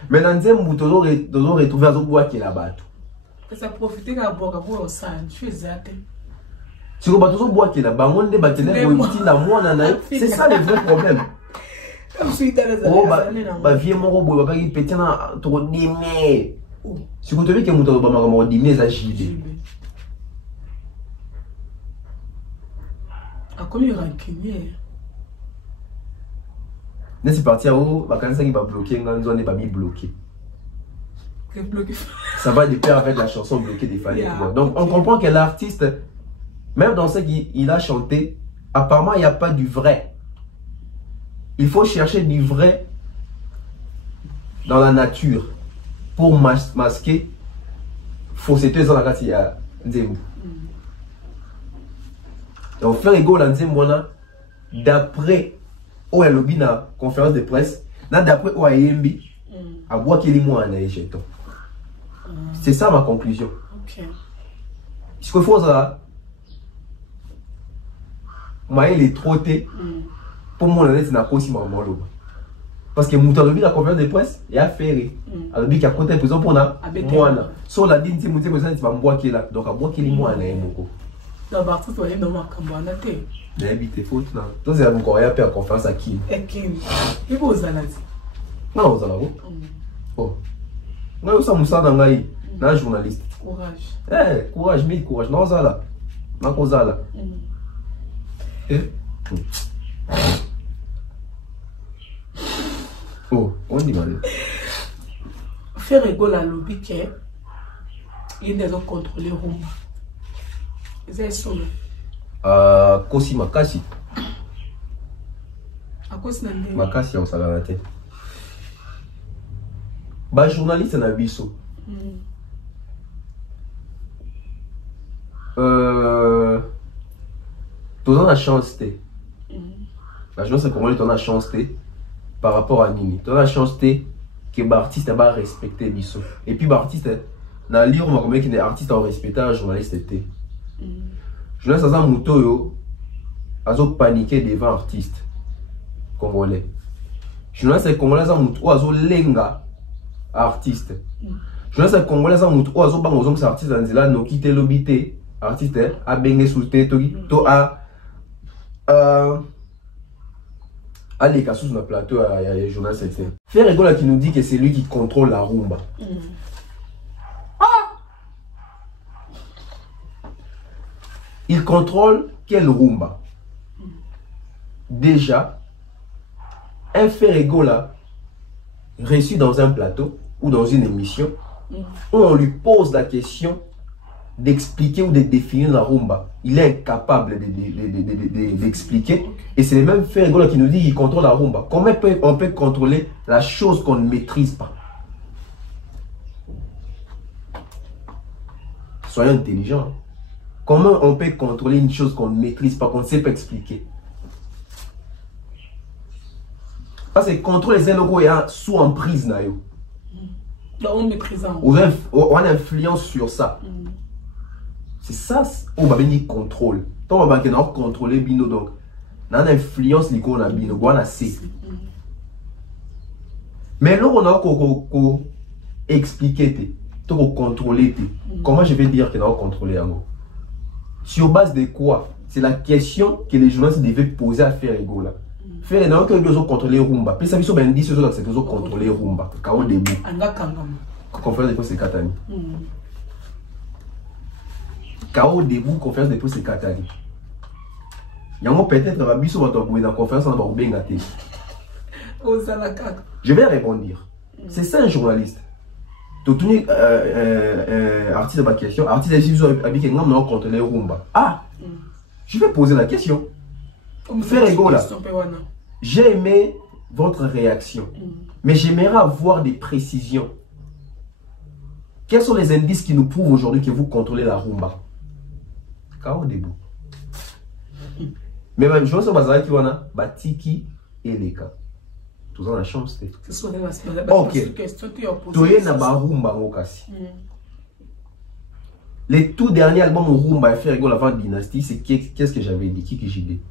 Mais dans nous avons retrouvé à Zoboua qui est là-bas. Ça profite de la boîte au sein. Je suis zate. Si vous battez au bois qui est là-bas, on est battu c'est ça le vrai problème. Oh, bah, viens mon robot, bah, il pété dans ton dîner. Si vous te dites que vous avez un dîner, ça gîte. À combien il rancunier? C'est parti à où, bah, quand ça qui va bloquer, on zone pas mis bloqué. Ça va de pair avec la chanson bloquée des familles. Donc, on comprend que l'artiste, même dans ce qu'il a chanté, apparemment, il n'y a pas du vrai. Il faut chercher du vrai dans la nature pour masquer fausseté dans la carte à Nzembo. Donc, faire égaux à Nzembo, d'après OLOBI na conférence de presse, d'après OAMB, à boire qu'il est moins en Égypte. C'est ça ma conclusion. Ce qu'il faut, ça, il est trotté. Pour moi, c'est un peu aussi marrant. Parce que Moutou a la conférence de presse, il a fait. Alors, il y a côté de prison pour moi. Sur la digne, Moutou a dit que boire qu'il a. Donc, à boire qu'il est moins en Égypte. D'abord, tu vas aller dans ma campagne. Il a habité faute. Donc, c'est encore rien à faire conférence à qui? Il faut aux analyses. Non, aux analyses. Bon. Moi, ça me semble dans un journaliste. Courage. Courage, mais courage. Non, ça là. Non, ça là. Oh, on dit mal. Faire rigoler à l'objet qu'il y a des gens contrôlés Rumba. C'est ça. Kosi Makasi. À cause de Makasi, on s'en a la tête. Bah, journaliste, c'est un biseau. Tu as la chance. La chance, c'est comment tu as la chance par rapport à Nini. Tu as la chance que l'artiste va respecter biseau. Et puis, l'artiste, dans le livre, on va comprendre que les artistes ont respecté un journaliste. Journaliste, c'est un mouton, ils ont paniqué devant artiste congolais. Journaliste, c'est congolais, c'est un mouton, ils ont lenga artiste. Journaliste, c'est congolais, c'est un mouton, ils ont bangé ces artistes dans le no quitté l'obité. Artiste a bengé sous le tête, to a allez, qu'à sous le plateau, il y a les journalistes. Faire rigolo qui nous dit que c'est lui qui contrôle la rumba. Il contrôle quelle rumba? Déjà, un Ferrigo là, reçu dans un plateau ou dans une émission, où on lui pose la question d'expliquer ou de définir la rumba. Il est incapable d'expliquer. Et c'est le même Ferrigo là qui nous dit qu'il contrôle la rumba. Comment on peut contrôler la chose qu'on ne maîtrise pas? Soyons intelligents. Comment on peut contrôler une chose qu'on ne maîtrise pas, qu'on ne sait pas expliquer? Parce que contrôler les locaux est sous emprise. On maîtrise. On influence sur ça. C'est ça, on va venir contrôle. Tant on va contrôler Bino, donc, on a influence, on a Bino, on a C. Mais là, on a expliqué, contrôler. Comment je vais dire que nous avons contrôlé? Sur base de quoi? C'est la question que les journalistes devaient poser à Ferrego là. Ferrego, que nous avons contrôlé Rumba. Puis ça, ils ont dit que nous avons contrôlé Rumba. Kao debout. Conférence de presse c'est Katani. Kao debout, conférence de presse c'est Katani. Il y a peut-être un biso dans la conférence en Bengate. Je vais répondre. C'est ça un journaliste. Tout artiste de ma question, artiste de nous avons contrôlé Rumba. Ah, je vais poser la question. Ferrego là. J'ai aimé votre réaction, mais j'aimerais avoir des précisions. Quels sont les indices qui nous prouvent aujourd'hui que vous contrôlez la rumba? Car au début. Mais je pense que vous avez Batiki et les cas. Tout ça, la chance. Ok. Les tout derniers albums au rumba et Ferrego avant Dynasty, c'est qu'est-ce que j'avais dit? Qui j'ai dit?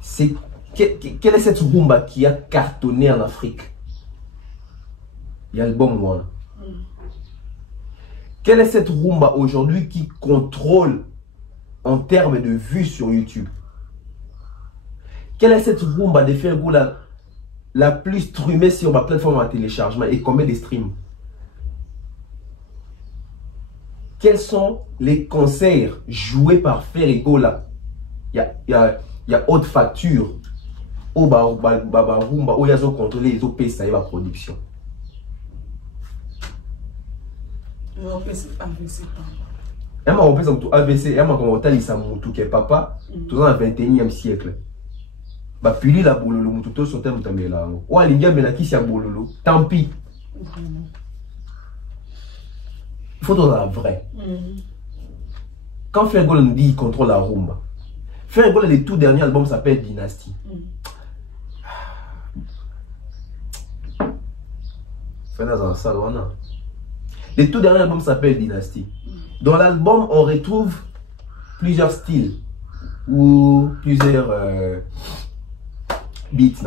C'est quelle est cette rumba qui a cartonné en Afrique? Il y a l'album One. Quelle est cette rumba aujourd'hui qui contrôle en termes de vues sur YouTube? Quelle est cette rumba de Ferrego la plus streamée sur ma plateforme de téléchargement et combien de streams? Quels sont les concerts joués par Ferrego là? Il y a haute facture. Au rumba, où il y a contrôlé les OP, ça y est, la production. Il y a AVC, il y a un papa, tout dans le 21e siècle. Puis la bololo, mututo sauté mutamela. Ou alinga melaki sia bololo. Tant pis. Il faut dans la vraie. Quand Ferrego nous dit qu'il contrôle la rumba, Ferrego, le tout dernier album s'appelle Dynasty. Le tout dernier album s'appelle Dynasty. Dans l'album, on retrouve plusieurs styles ou plusieurs beats.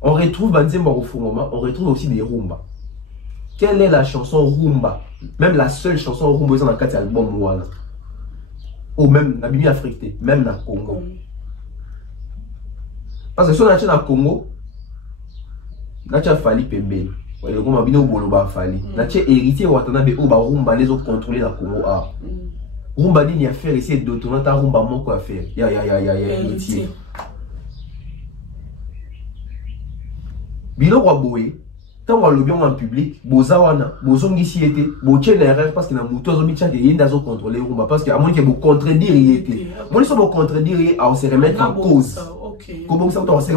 On retrouve on retrouve aussi des rumba. Quelle est la chanson rumba? Même la seule chanson rumba dans le 4 albums ou même la Bibi Afrique, même dans le Congo. Parce que si on a dans le Congo, on a fallu pembe. Le Congo bino boloba fallu. On a héritier watanabe ou ba rumba les autres contrôler dans le Congo. Rumba ni a faire essayer de tourner ta rumba mon quoi faire. Ya héritier. Bilo wa boye. Tant qu'on le bien en public, bozawana, bozongi si était, boche l'erreur parce que na muto zomi tcha que yenda zo contrôler rumba parce que à moins que vous contredire il était. Moi ils sont contredire on se remettre en cause. Comment ça on se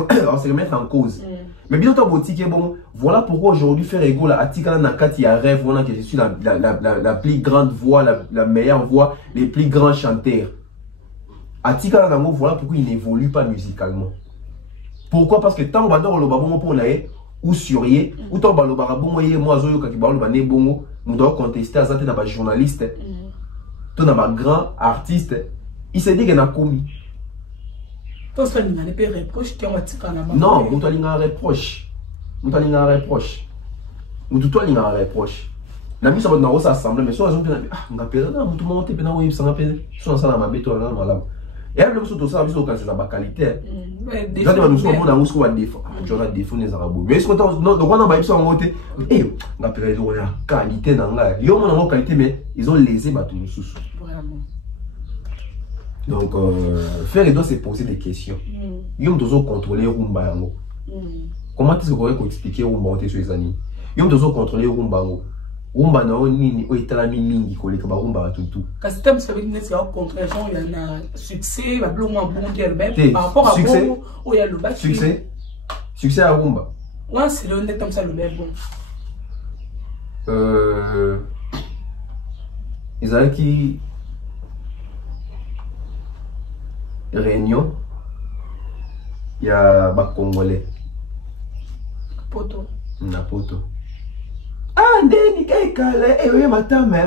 remettre en cause. Mais bien tant boutique bon, voilà pourquoi aujourd'hui Ferrego la atika na kati ya rêve voilà que je suis la plus grande voix, la meilleure voix, les plus grands chanteurs. Atika na voilà pourquoi il n'évolue pas musicalement. Pourquoi? Parce que tant on va dans le babon pour l'air ou surier ou tant balo barabongo ye moi zoyo ka kibalo ba ne bongo on doit contester à ça na ba journaliste to na ba grand artiste il s'est dit que na komi to so ni na pe reproche ki on tika na ba non muto alinga reproche muto alinga reproche na biso ba na osa assemblée mais so azompe na ngapela na muto monte pe na oyi sanga pe so na ma beto na malamu. Et même si tu as la qualité, tu as des arabes. Mais si tu as qualité, ils ont lésé sous. Donc, faire les deux, c'est poser des questions. Ils ont toujours contrôlé Rumba. Comment est-ce que vous pouvez expliquer Rumba sur les années? Ils ont toujours contrôlé Rumba. Rumba na nini o italami mingi koleka ba rumba tout. Parce que tam ça veut dire c'est au contraire genre il y a un succès va blongo bon dire même par rapport à bon où il y a le bac succès à rumba. Ouais c'est le net comme ça le même bon. Izaki réunion il y a ba congolais. Poto. Na poto. Ah, ndeni kale, oui, madame.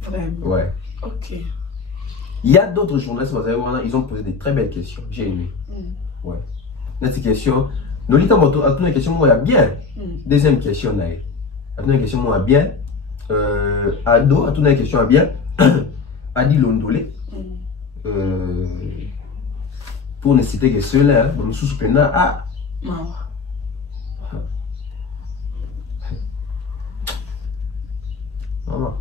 Vraiment. Ouais. Ok. Il y a d'autres journalistes, ils ont posé des très belles questions. J'ai aimé. Ouais. Dans ces questions, nous lisons à toutes les questions, moi, il y a bien. Deuxième question, à toutes les questions, moi, bien. Ado, à toutes les questions, bien. Adi Londolé. Pour ne citer que ceux-là, nous soutenons à. Maman,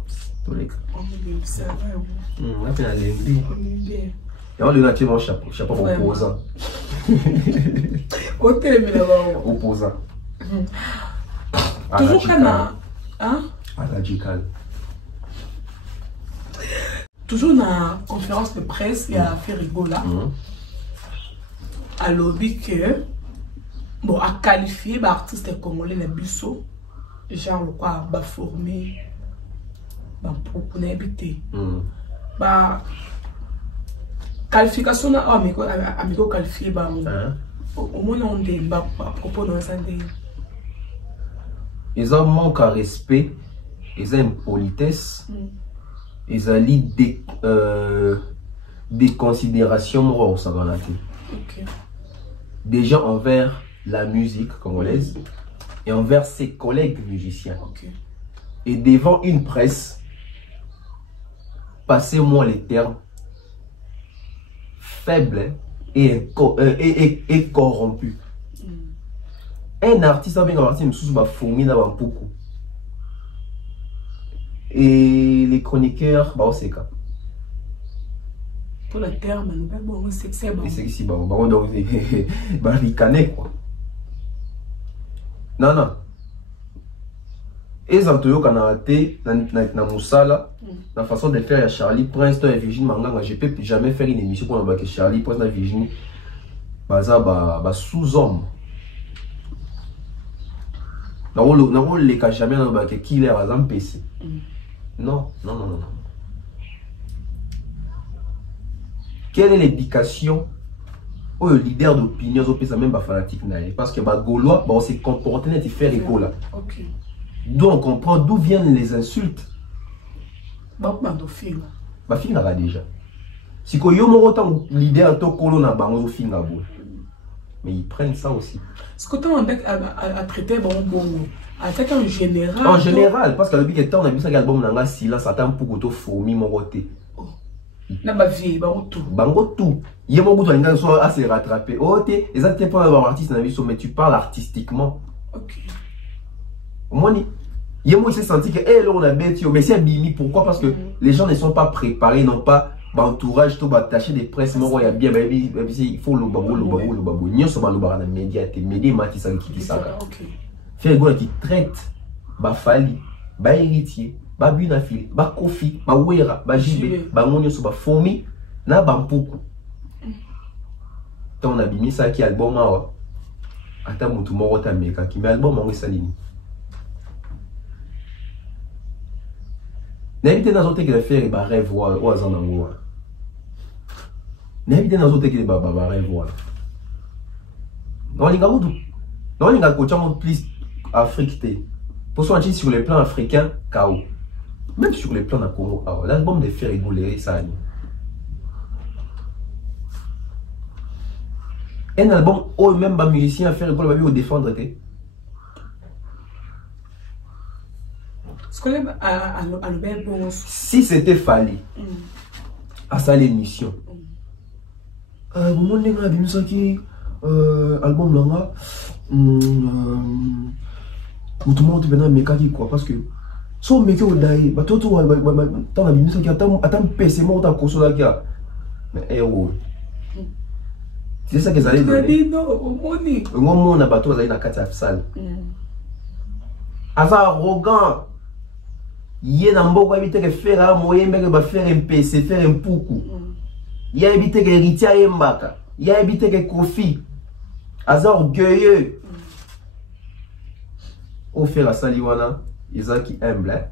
tous les cas. On est bien, c'est vrai. On a fait un lundi. On est bien. Et on lui a tiré mon chapeau opposant. Opposant. Toujours Kana. Hein? Radical. Toujours dans la conférence de presse, il y a fait rigola. À lobby que, bon, à qualifier l'artiste congolais, les busso, genre, quoi, va former. Pour habiter. Qualification amigo qualifié au moins on dit à propos de ça. Ils ont manque à respect, ils ont une politesse, ils ont des considérations au Saganati. Déjà envers la musique congolaise et envers ses collègues musiciens. Et devant une presse, passez-moi les termes, faible et corrompu. Un artiste a bien un artiste va fourmiller dans beaucoup. Et les chroniqueurs, bah c'est quoi? Pour le terme, bon, c'est bon. C'est ici, bah donc bah ricaner quoi. Non. Et Zantoyo Kanarate, na Moussala, la façon de faire à Charlie Prince et Virginie Manganga, je ne peux jamais faire une émission pour que Charlie Prince et Virginie sous-homme. Non, les cas jamais dans le qui est à PC. Non. Quelle est l'éducation au leader d'opinion, au même fanatique? Parce que les Gaulois, on s'est comporté et faire les Gaulois. Donc on comprend d'où viennent les insultes. Bah film là déjà. Si que yo moro tant leader to kolo na bango film là bon. Mais ils prennent ça aussi. Ce que tu as traité bon attaque en général. En général parce que depuis que temps on a vu ça album nanga silence attend pour que fourmi mon côté. Na ba vie bango tout. Il y a mon goût à soit assez rattrapé. Oh t'es exactement pas avoir artiste na vie mais tu parles artistiquement. OK. Moi, il s'est senti que là on a bêté, mais c'est Bimi. Pourquoi? Parce que les gens ne sont pas préparés, n'ont pas d'entourage, tout attaché des presses. Moi, il y a bien, il faut le babou. Nous sommes dans les médias, les médias qui sont qui ça. Faire des qui traite, Fali, héritier, Bunafili, Kofi, Wera, Jibé, Monio, Fourmi, na Bampuku. Tant on a Bimi ça qui est album. Attends, mon tout moro tameka qui met album en Salini. N'habitez dans autre que de faire et rêve ou à Zanangoua. N'habitez dans autre que de rêve ou. Non, il y a où? Non, il y a plus Afrique. Pour soit sur les plans africains, KO. Même sur les plans de Congo, l'album de faire rigoler ça. Un album où même les musiciens faire rigoler ou défendre. Si c'était Fali à sa l'émission, mon nègre a dit ça qui album là, tout le monde venait mécanique quoi parce que son mec au daï, bah tout tant la émission qui attend PC moi tant console là mais héros. C'est ça que ça allait dire. Non, on a bateau là dans 4 salles. Asa arrogant. Il y a un peu éviter de faire un moyen de faire un PC, faire un poukou. Il y a évité que Ritia Mbaka. Il y a évité que Kofi. Asa orgueilleux. Au faire la saliwana, ils ont qui humble.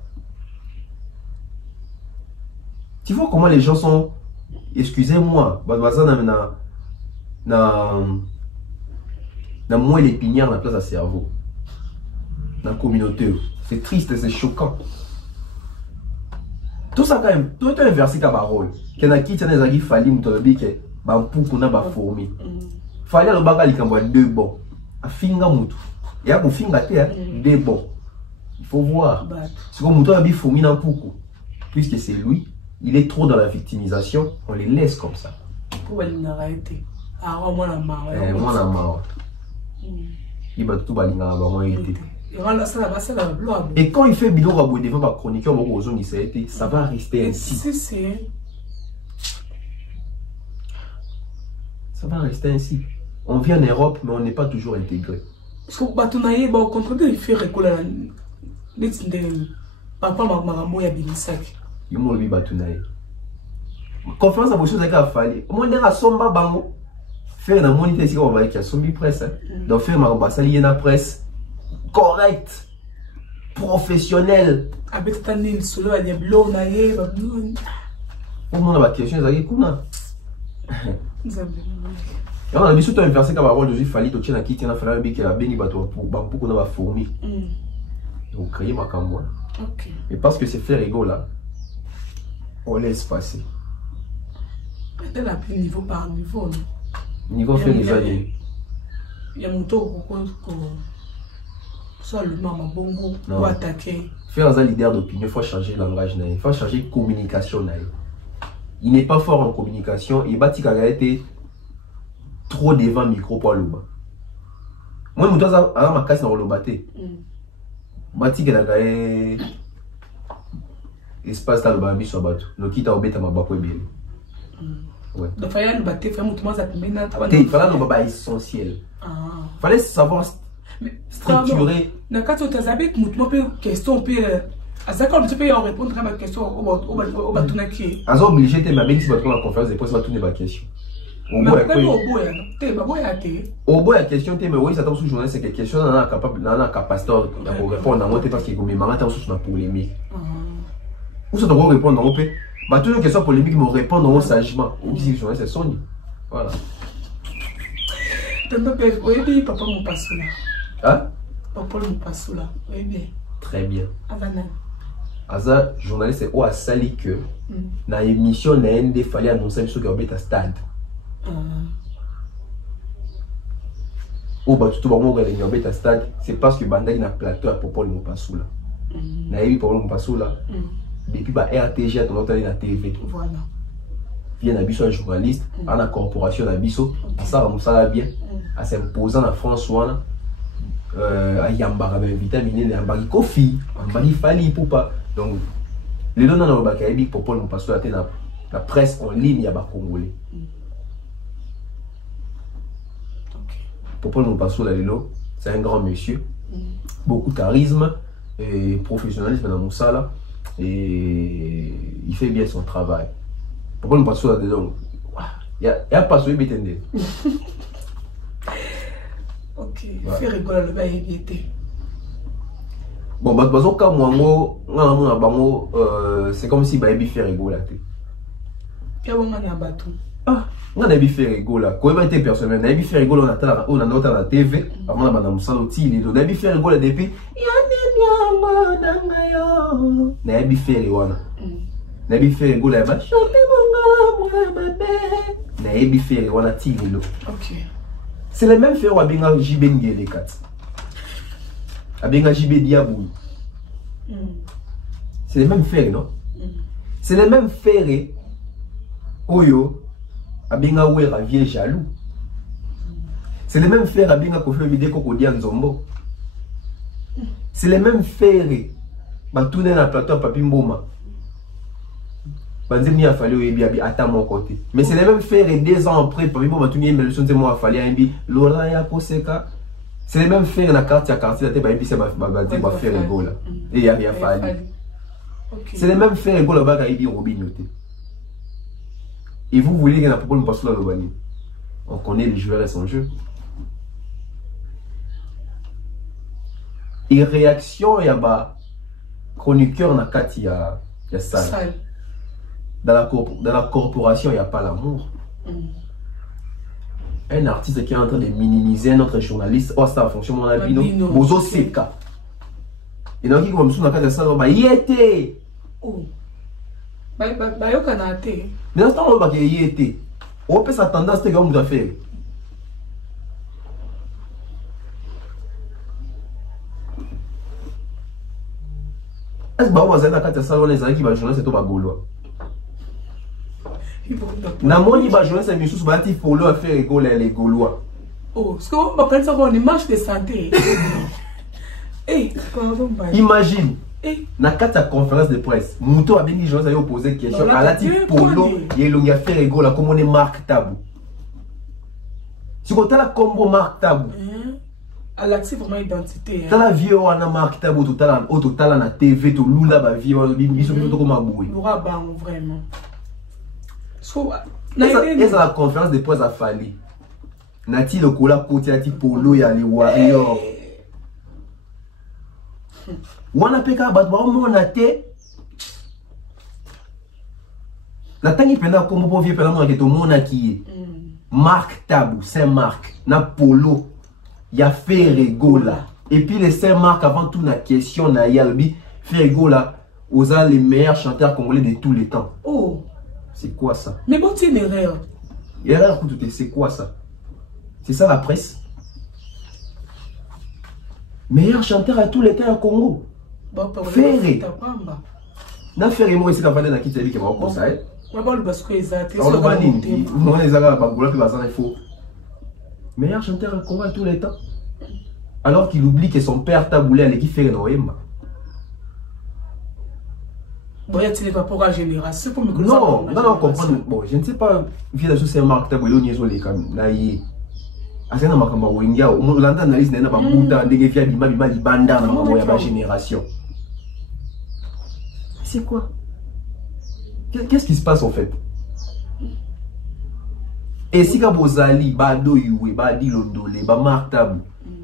Tu vois comment les gens sont. Excusez-moi, na moins les pignards dans la place à cerveau. Dans la communauté. C'est triste, c'est choquant. Tout ça quand même, tout est inversé comme parole. Qu'il y a qui tient des fali mutolobi que bampuku na ba fourmi. Fali le baga likambo deux bons. A finga mutu. Il y a pour finga te deux bons. Il faut voir. Si comme mutu a bi fourmi na puku, puisque c'est lui, il est trop dans la victimisation, on les laisse comme ça. Pour aller arrêter. Ah moi la marre. Moi la marre. Il va tout balinga ba moi été. Et quand il fait bidon rabou devant ma chroniqueur, ça va rester ainsi. Ça va rester ainsi. On vit en Europe, mais on n'est pas toujours intégré. Parce que Batunaye, au contraire, il fait récoller papa Marambo et Binisaki. Il m'a dit Batunaye. Confiance à vos choses à faire. Au moins, il y a Somba Bango. Faire un moniteur ici, on va dire qu'il y a Sombi Presse. Donc, faire Marabassa, il y a une presse correct, professionnel. Avec ta nil, solo, il y a bleu, on a eu. Au moins, la question, c'est qu'il y a on a mis tout un verset comme parole de Jésus, fallait que tu aies quitté la femme qui a béni pour qu'on a fourmi. Donc, créer ma camoin. Mais parce que c'est faire égaux là, on laisse passer. Elle a pris niveau par niveau. Niveau fait les années. Il y a mon tour pour soit le maman bongo pour attaquer. Faire un leader d'opinion, il faut changer le langage, il faut changer la communication. Il n'est pas fort en communication et Bati a été trop devant le micro pour le bas. Moi, je suis à ma casse dans le bâté. Bati a gagné espace dans le bambi sur le bateau. Nous quittons au bête à ma bapo et bien. Ouais. Donc, il fallait le bâté, il fallait le essentiel. Il fallait savoir structurer. Dans le cas où tu as des questions, à ça, comme tu peux répondre à ma question, au bâton qui. Ils sont obligés de m'amener si votre conférence de presse va tourner ma question. Au bout de la question, mais oui, ça tombe sous journée, c'est que question on a capacité de répondre à moi parce que comme maman sous une polémique. Ou ça doit répondre en paix. Bah toutes les questions polémiques me répondre sagement. Ou si journée c'est Sony. Voilà. Oui, papa mon passe là. Hein? Papa mon passe là. Oui bien. Très bien. Avana. Aza journaliste c'est au sali que dans l'émission na ND fallait annoncer ce que beta stade. Ou bah tout bon gars les beta stade, c'est parce que Bandai na plateau à Popol mon passe là. Na eu pour mon passe là. Depuis bah RTG à ton autre na TV. Voilà. Vient na biso journaliste, à la corporation na biso, ça va ça bien, à s'imposant en France ouana. À Yambara vitamine Yambari Kofi, Yambari Fali Poupa. Donc, les deux dans le Bakaïbi pour Paul Mopasso la presse en ligne y a pas congolais. Pour Paul Mopasso c'est un grand monsieur, beaucoup de charisme et professionnalisme dans mon salle et il fait bien son travail. Pour Paul Mopasso donc, il y a pas ce BTND. Ok, faire rigoler le bail. Bon, c'est comme si Baby fait rigoler. Ah, on a fait rigoler. Quand il était personnel, on a fait rigoler, on a noté la TV, avant la madame Saloti, on a fait rigoler depuis. On a fait rigoler. On a fait rigoler. C'est le même faire avec un JB les 4. Avec un JB Diabou. C'est le même faire, non? C'est le même faire. Oyo. Avec un oué ravier jaloux. C'est le même faire avec un coffre vidé cocodian zombo. C'est le même faire. Bah, tout dans la plateau papi mboma. Il a fallu à mon côté. Mais c'est le même faire 2 ans après, pour moi, tout le monde a fallu un bi, Lola ya poseka. C'est le même faire la carte à quartier, la tête, c'est ma faire rigolo. Et il y a fallu. C'est le même faire rigolo là-bas, il dit Robinoté. Et vous voulez qu'il y ait un problème parce que là, on connaît les joueurs et son jeu. Et réaction, il y a chroniqueur na kati ya salle. Dans la corporation, il n'y a pas l'amour. Un artiste qui est en train de minimiser un autre journaliste, oh, ça fonctionne, mon avis, non? Bozo Seka. Et donc, il comme ça, dans le cas de ça, il était. bayoka na te mais ntango oyo bakeye te opesa tendance te kaka moto afere est-ce que bango bazali na kati ya sala wana ezalaki bajournaliste to bagaulois namoni bajournaliste misusu bayati polo afere ekola ya legaulois. Oh, parce que on va prendre une marche de santé. Pardon, imagine. Na kati ya conférence de presse, Mouto a béni gens à poser question. À la type polo, il y a fait rigolo comme on est Marc Tabou. Si vous avez la combo Marc Tabou. À l'actif vraiment identité. T'as la vie on a Marc Tabou au total na TV to lula ba vie biso biso to comme aboué. Laura bang vraiment. Et ça la conférence de presse a fallu. Nati le cola côté ati polo ya les warriors. Wana peka bat ba mo na te. La tangi pena comme bo vie pena mo ke to mona ki. Marc Tabou, Saint-Marc, na polo ya Ferregola. Et puis les Saint-Marc avant tout na question na yalbi Ferregola aux les meilleurs chanteurs congolais de tous les temps. Oh, c'est quoi ça? Mais bon tu une erreur. Erreur tout c'est quoi ça? C'est ça la presse? Meilleur chanteur à tous les temps au Congo. Ferré. Na Ferré moi ici la valeur na kiteli qui va au conseil. Meilleur chanteur au Congo à tous les temps. Alors qu'il oublie que son père taboulé à l'équipe Ferré Noëmba. Bon, il y a des rapports à génération. Non, non, comprendre. Bon, je ne sais pas, via la Saint-Marc taboulé, on y est comme naïe. Asena makamba wengia Olanda analyse na ba buta ndenge via bima libanda na mambo ya ba génération. C'est quoi? Qu'est-ce qui se passe en fait? Et si ka bozali ba doyoué ba dilondolé ba martable.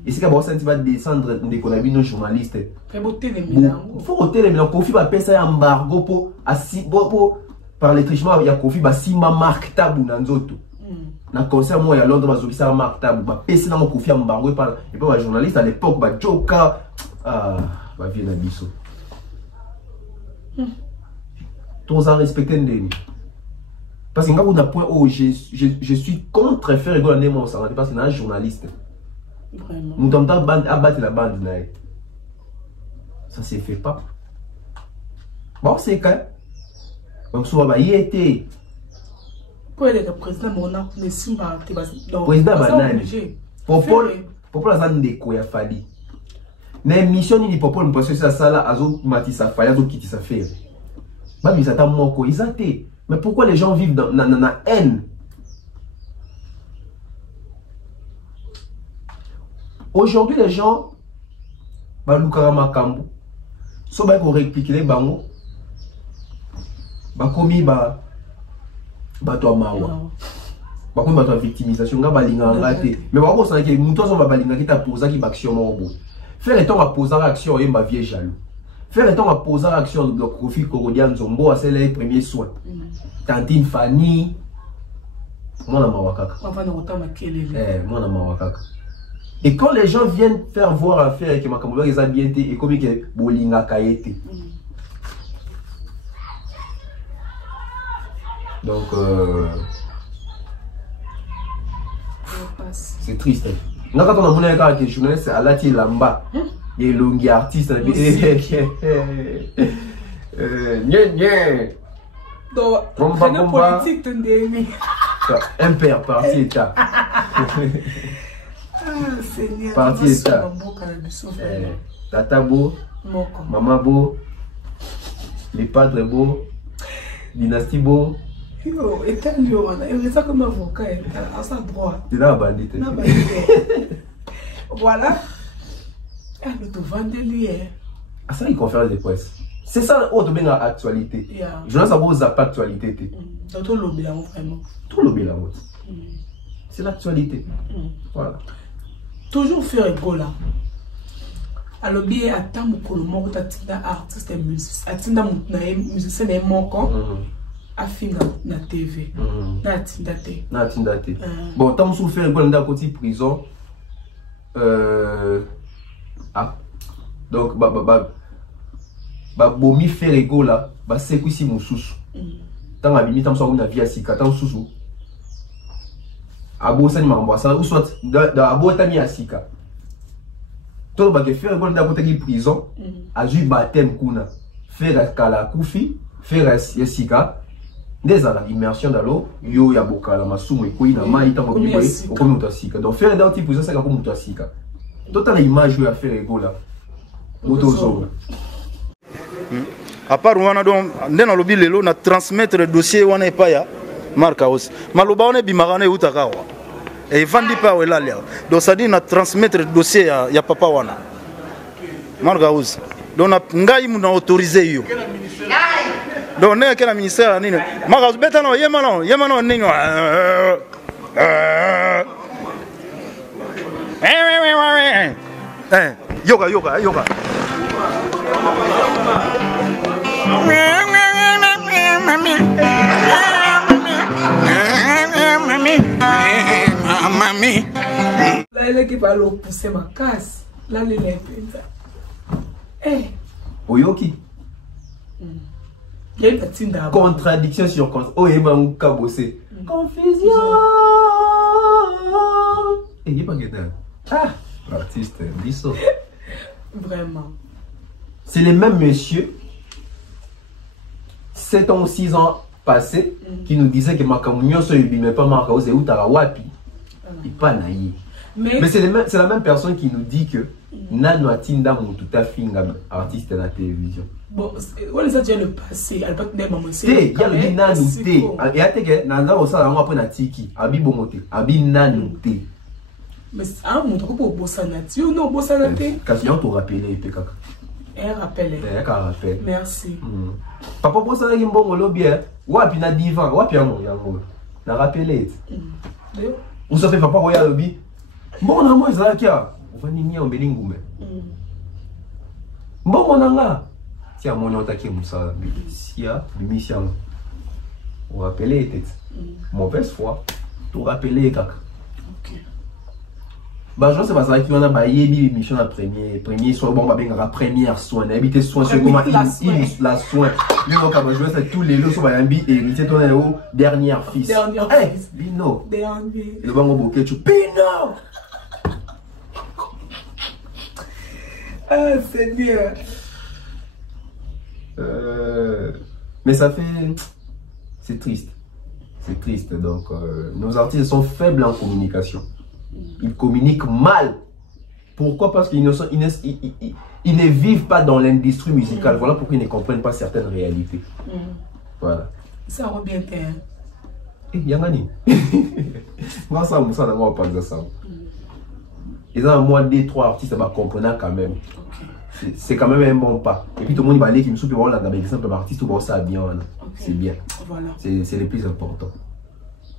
Et si ka bo senti va descendre de konabino journaliste. Faut hôtel mais Kofi ba pesa embargo po asi po par les trichements ya Kofi ba simba martable na nzoto. Na concert moi à Londres bazobisa Marc Tabou ba pesi na mo Kofi embargo par et puis ba journaliste à l'époque ba joka ba vie na biso. Tous en respecter ndeni. Parce que on a point où je suis contre faire rigoler mon sang parce que c'est un journaliste. Vraiment. Nous sommes dans bande abattre la bande là. Ça se fait pas. Bon c'est quand donc soit ba y était le président Mona ne simba te président banani popol azande ko ya fali na mission ni popol mposo sa sala azo matisa fali azo kitisa faire ba bisata moko izate mais pourquoi les gens vivent dans na haine? Aujourd'hui les gens ba lukara makambo so ba ko répliquer bango ba komi ba bato mawa bakomi bato victimisation nga balinga ngate mais bako sana ke muto so balinga kita posa ki action mobo faire temps à poser action yemba vie jaloux faire temps à poser action de Kofi Korodian Zombo à c'est les premiers soins tantine Fanny moi na mawakaka moi na mawakaka et quand les gens viennent faire voir affaire que makambo les habienté et comme que bolinga kaete. Donc, c'est triste. Quand on a monnaie avec les journalistes, à la tille lamba, les longues artistes, donc, politique, un père parti état. Parti état. Tata beau, maman beau, les padres beaux. Dynastie beau. Yo, et t'as lu, il ça comme avocat, à sa droit. Tu l'as bandit. Voilà. Ah, nous te vendons lui. Ah, ça, une conférence de presse. C'est ça, autre bien actualité. Je ne sais pas si actualité. Tout le bilan, vraiment. Tout le bilan. C'est l'actualité. Voilà. Toujours faire égola. Alors bien à temps pour le monde t'attends artiste et musicien attends musicien et moko afina na TV na tindate bon tant souffert bon dans côté prison donc bomi faire ego là, c'est quoi si mon sous. Tant à limite, tant que na vie à sika, tant sous. Abo ça ni m'envoie ça ou soit abo tami à sika. Tout le faire ego na côté prison, a ju baptême kuna, faire kala kufi, faire sika. Des à l'immersion dans l'eau, yo ya bokala masumu ikoyi na mai tant que boy, au comme mutasika. Donc faire dans type prison c'est comme mutasika. Total image yo à faire ego là. Motozo. À part wana donc ndena lobi lelo na transmettre dossier wana epaya Mark House maloba wana bimarane utakawa et vandi pa wela leo donc ça dit na transmettre dossier ya papa wana Mark House donc na ngai mu na autoriser yo donc ne ke na ministère nini Mark House beta no yema no nini yoga Mami. Là, il qui va le pousser ma casse. Là, il est eh. Oyoki. Il y a une petite contradiction sur contradiction. Oh, il m'a cabossé. Confusion. Et il est pas gueule. Ah, l'artiste, Bisso. Vraiment. C'est le même monsieur, 7 ans ou 6 ans passés, qui nous disait que ma communion se mais pas ma cause et où t'as wapi. Il pas naïf. Mais c'est la même personne qui nous dit que Nano Atinda mon tout à fait artiste de la télévision. Bon, on les a déjà le passé. Elle peut être maman. Il y a le Nano T. Et à te Nanda au salon après Natiki, Abi Bomote, Abi Nano T. Mais ah mon truc pour Bossanati ou non Bossanati? Quand on rappelé PKK. Elle rappelle. Elle rappelle. Merci. Papa Bossanati bon lobby. Wapi na divan, wapi yango yango. Na rappelé. Vous savez papa royal lobby. Bon na moi ça kia. On va ni en belingume. Bon monanga. Tiens mon otaki musa. Sia mission. On rappelé tête. Mauvaise foi. Tout rappelé kaka. OK. Bah je sais pas ça qui on a baillé mission la premier soin bon ben la première soin habiter soin c'est comment il la soin lui on va jouer ça tous les lots sur Bayambi et héritier ton héros dernière fils Bino le bango bouquet tu Bino ah c'est bien mais ça fait c'est triste donc nos artistes sont faibles en communication. Ils communiquent mal. Pourquoi? Parce qu'ils ne vivent pas dans l'industrie musicale. Voilà pourquoi ils ne comprennent pas certaines réalités. Voilà. Ça revient bien. Yangani. Moi, ça, on parle de ça. Ils ont moi 2-3 artistes à comprendre quand même. C'est quand même un bon pas. Et puis tout le monde va aller qui me soupe voir la exemple artiste ou ça bien. C'est bien. Voilà. C'est le plus important.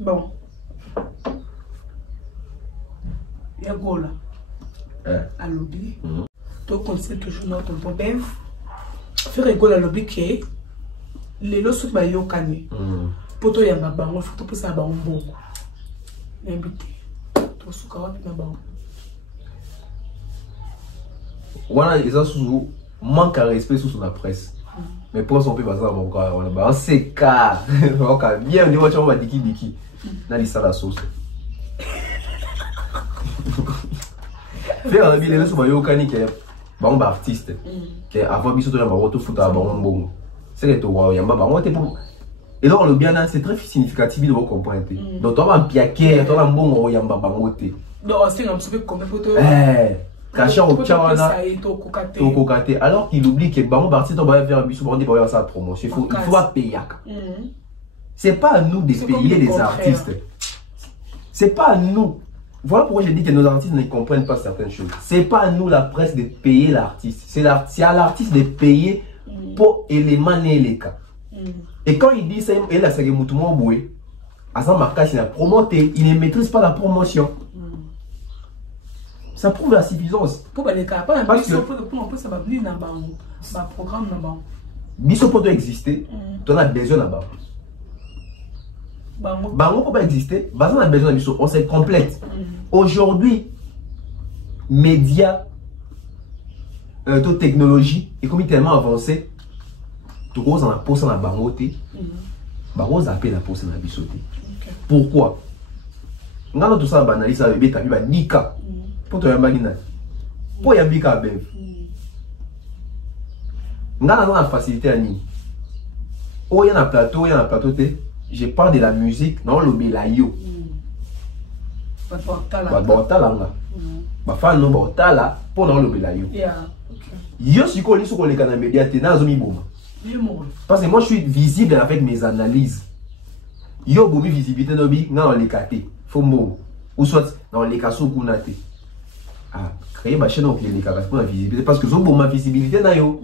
Bon. Il y a Gola. À l'oubli. Donc, on sait toujours notre problème. Faire Gola à l'oubli que les lots sont baillés au canet. Pour toi, il y a ma banque. Il faut que ça va en bon. Invité. Tout ce qu'on a fait, ma banque. Voilà, ils ont sous manque à respect sous la presse. Mais pour son peu, on a c'est car. Bien, on dit, on va diki. Dans les salles à sauce. Faire un billet sur le Yokani qui est bon artiste qui avant biso to yamba roto futa bon bon c'est que toi yamba bon pour et donc le bien c'est très significatif de vous comprendre donc toi un piaquer toi un bon yamba bangote donc c'est un petit peu comme photo caché au tchawana au kokate alors qu'il oublie que bon artiste on va faire biso bon dire pour sa promotion il faut payer c'est pas à nous de payer les artistes c'est pas à nous. Voilà pourquoi j'ai dit que nos artistes ne comprennent pas certaines choses. C'est pas à nous la presse de payer l'artiste. C'est à l'artiste de payer pour élémenter les cas. Et quand il dit ça, il a il ne maîtrise pas la promotion. Ça prouve la suffisance. Pour les cas, parce que ça va venir dans le programme là-bas. Biso peut exister, tu as besoin là-bas. Bango peut pas exister, on a besoin de biso, on se complète. Aujourd'hui, médias, toute technologie, et comme il est tellement avancé, tu causes en poste na bangote bango zappé na poste na bisote pourquoi ngalo tout ça banalisa bébé tapi ba nika pour to yamba ngina pour yambika ben ngala na facilité ani oh y a un plateau te je parle de la musique non le belayo ba botala nga ba fa no botala pour non le belayo yo siko liso ko leka na média te na zo mi boma parce que moi je suis visible avec mes analyses yo bomi visibilité no bi nga on lekate faut mo ou soit dans les cas où na te ah créer ma chaîne donc les cas pour la visibilité parce que zo boma visibilité na yo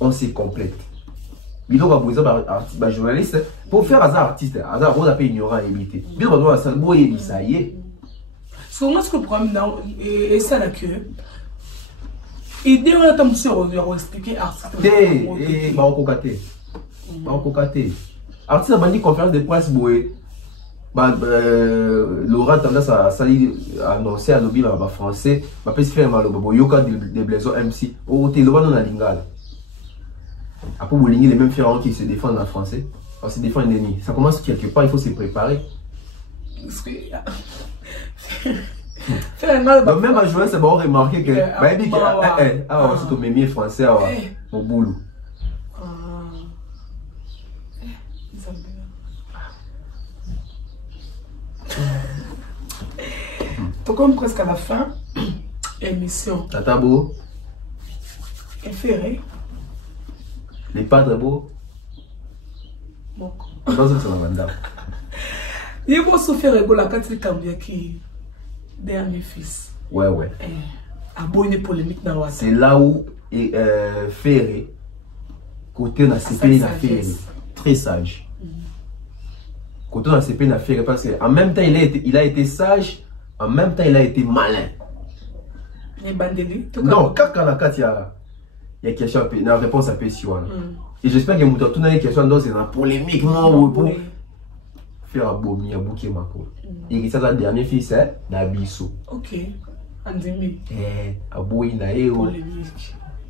on se complète. Il faut que journaliste pour faire hasard artiste, hasard on appelle ignorant et imité. Bien on doit ça boyer ça y est. Ce qu'on a ce problème là et ça là que idée on a tam sur expliquer artiste. Et ba kokaté. Ba kokaté. Artiste bandi conférence de presse boyer. Laura tendance à salir annoncer à lobby en français, ba peut se faire mal au yoka de blazo MC. Oh t'es loin dans la lingala. Après, vous les mêmes ferrants qui se défendent en français. On se défend ennemi. Ça commence quelque part, il faut se préparer. Donc, même à jouer, c'est bon remarquer que. Ah, c'est au mémier français au boulot. Donc, comme presque à la fin, émission. Tata Beau. Ferré. Les padres beaux. Bon. Dans une seule bande. Il faut souffrir la quatrième cambia qui derrière mes fils. Ouais. Abonné polémique dans la. C'est là où Ferré, côté na CP na Ferré, très sage. Côté na CP na Ferré parce qu'en même temps il a été sage, en même temps il a été malin. Les bandeli. Non, quand la Katia. Il y a question une réponse à question. Et j'espère que tout une question dans une polémique pour faire un beau mi à bouquet mako. Et ça la dernière fille c'est Nabiso. OK. Andimi. Aboui nae o.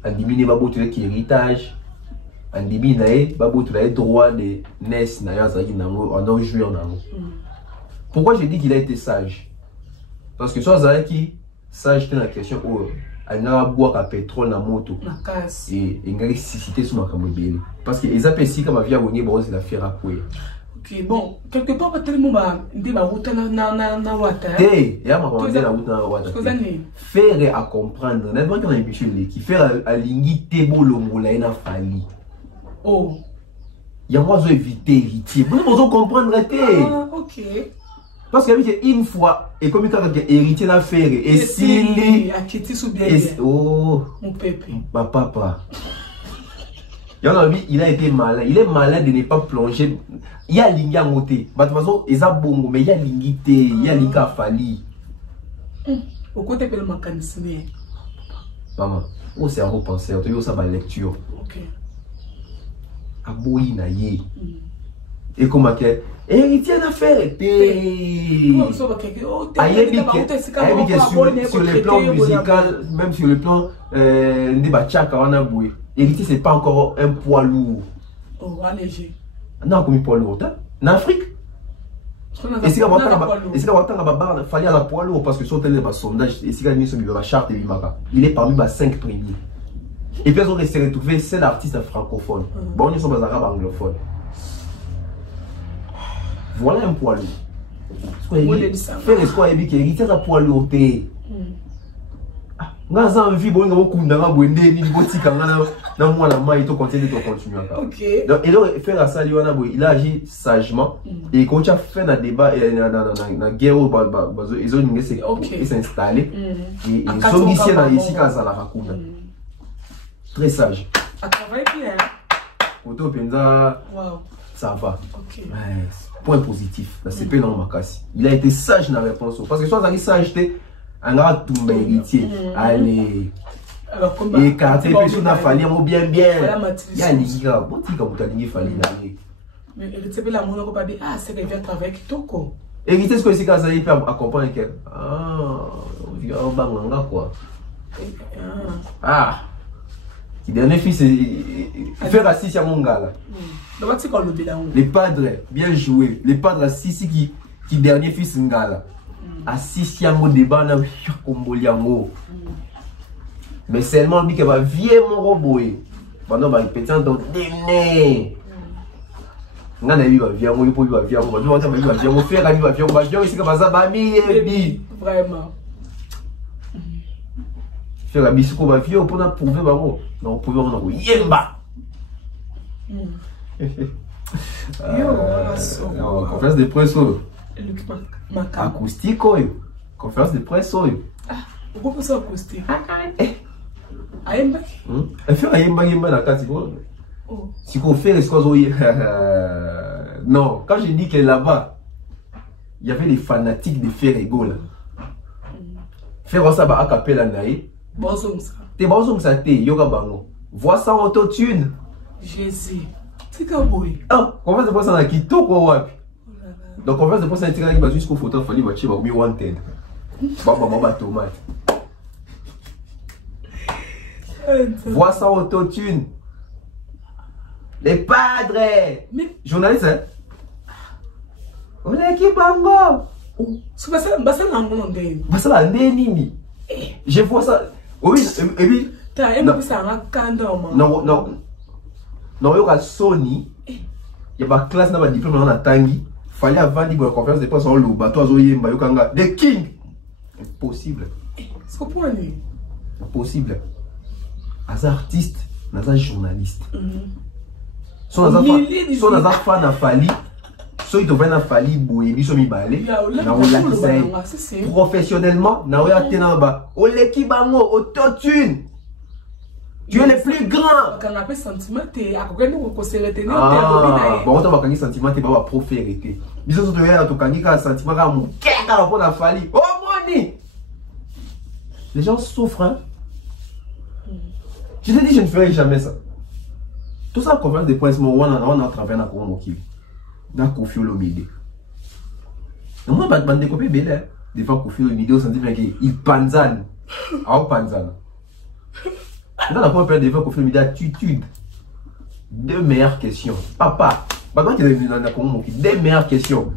Andimi ne babo tu qui héritage. Andimi nae babo tu les droit de Nes na ya zaki nango en jouer nango. Pourquoi je dis qu'il a été sage? Parce que soit zaki sage dans la question où il a boire à pétrole dans moto et il a cité sur ma camobile parce que les appels comme via gagné bon c'est la faire à courir. OK bon quelque part pas tellement de la route na wata et ya ma route na wata faire à comprendre n'a pas qu'on a habitué qui faire à lingité bolongo la ina fali oh il y a moi je éviter vous comprendre OK. Parce que une fois, et comme il a hérité d'affaires, et s'il oh, mon pépé. Ma papa. Il a été malin. Il est malin de ne pas plonger. Il y a l'ingé à monter. Mais de toute façon, il y a bon, mais il y a l'ingité, il y a l'ingé à fali. Au côté de ma mécanisme. Maman, au cerveau penseur, tu as ça ma lecture. OK. Aboui na ye. Et comment que héritier d'affaires sur le plan musical, même sur le plan héritier c'est pas encore un poids lourd. Oh, allégé. Non, comme un poids lourd. En Afrique. Et si on a fallu à la poids lourd parce que sur le sondage, et si on a charte il est parmi les 5 premiers. Et puis on s'est retrouvé, c'est l'artiste francophone. Bon, ils sont des arabes anglophones. Voilà un poids lourd. Faire ce qu'on a dit, héritier à poids lourd. Nga envie bon nga okunda nga bwende ni botika nga na mwana mai to continuer OK. Donc et donc faire la salle wana boy, il a agi sagement et quand tu as fait un débat na guerre ils ont s'installer et ils sont ici dans ici quand ça la raconte. Très sage. À travailler bien. Auto penza. Wow. Ça va. OK. Ouais, point positif. La CP non makasi. Il a été sage dans la réponse parce que soit ça sage un gars tout héritier. Allez. Alors comme et quand tu peux sur fallu bien il y a les gars bon tu comme tu as fallu d'aller. Mais héritier la mon pas dire ah c'est devient travailler kitoko. Héritier ce que c'est quand ça il peut accompagner quelqu'un. Ah, on vient en banganga quoi. Ah. Qui dernier fils faire assist à Mongala. Les padres, bien joué. Les padres assist qui dernier fils Ngala. Assist à mon débat na Komboliango. Mais seulement lui qui va vieux mon robot. Pendant va répéter dans déné. Ngana lui va vieux mon pour lui va vieux mon. Lui va vieux mon frère lui va vieux mon. Vieux ici que va ça bami bi. Vraiment. Faire la bisco va vieux pour prouver bango. Non, prouver on yemba. Conférence de presse acoustique, conférence de presse. Pourquoi ça acoustique? Si on fait les choses, non, quand je dis que là-bas, il y avait des fanatiques de Ferrego là. Faire ça à Capella Naï. T'es bon ça t'es yoga bango. Vois ça en autotune. Jésus. C'est comme oui. Ah, conférence de presse en Akito quoi wapi. Donc conférence de presse en Akito qui va jusqu'au photo fallait watcher ba wanted. Baba tomate. Vois ça en autotune. Les padres. Mais journaliste hein. On est qui bango. C'est pas ça l'anglais. Bah ça la nini. Je vois ça. Oui, et puis t'as aimé ça un candom. Non, il y a Sony. Il y a pas classe dans le diplôme dans la tangi. Fallait avant de conférence de presse en le bateau à Zoyemba Yokanga. The King. Impossible. C'est quoi pour lui? Impossible. As artiste, as journaliste. Son as fan à Fali. So il devait na Fali boyebi so mi balé. Professionnellement, na oya tenamba. O leki bango autotune. Tu es le plus grand. Quand on appelle sentiment, tu as qu'on se retenir. Bon, on va sentiment, tu vas proférer. Bisous, tu as un sentiment à mon cœur pour la Fali. Oh, money! Les gens souffrent. Hein? Je te dis, je ne ferai jamais ça. Tout ça, conférence de presse, on a travaillé dans le Congo. Dans Kofi Olomide. Moi, je vais découper belle. Devant Kofi Olomide, on s'en dit qu'il panzane. Ah, panzane. Dans la première période de Kofi Olomide, attitude. Deux meilleures questions. Papa, maintenant qu'il est venu dans le Congo, deux meilleures questions.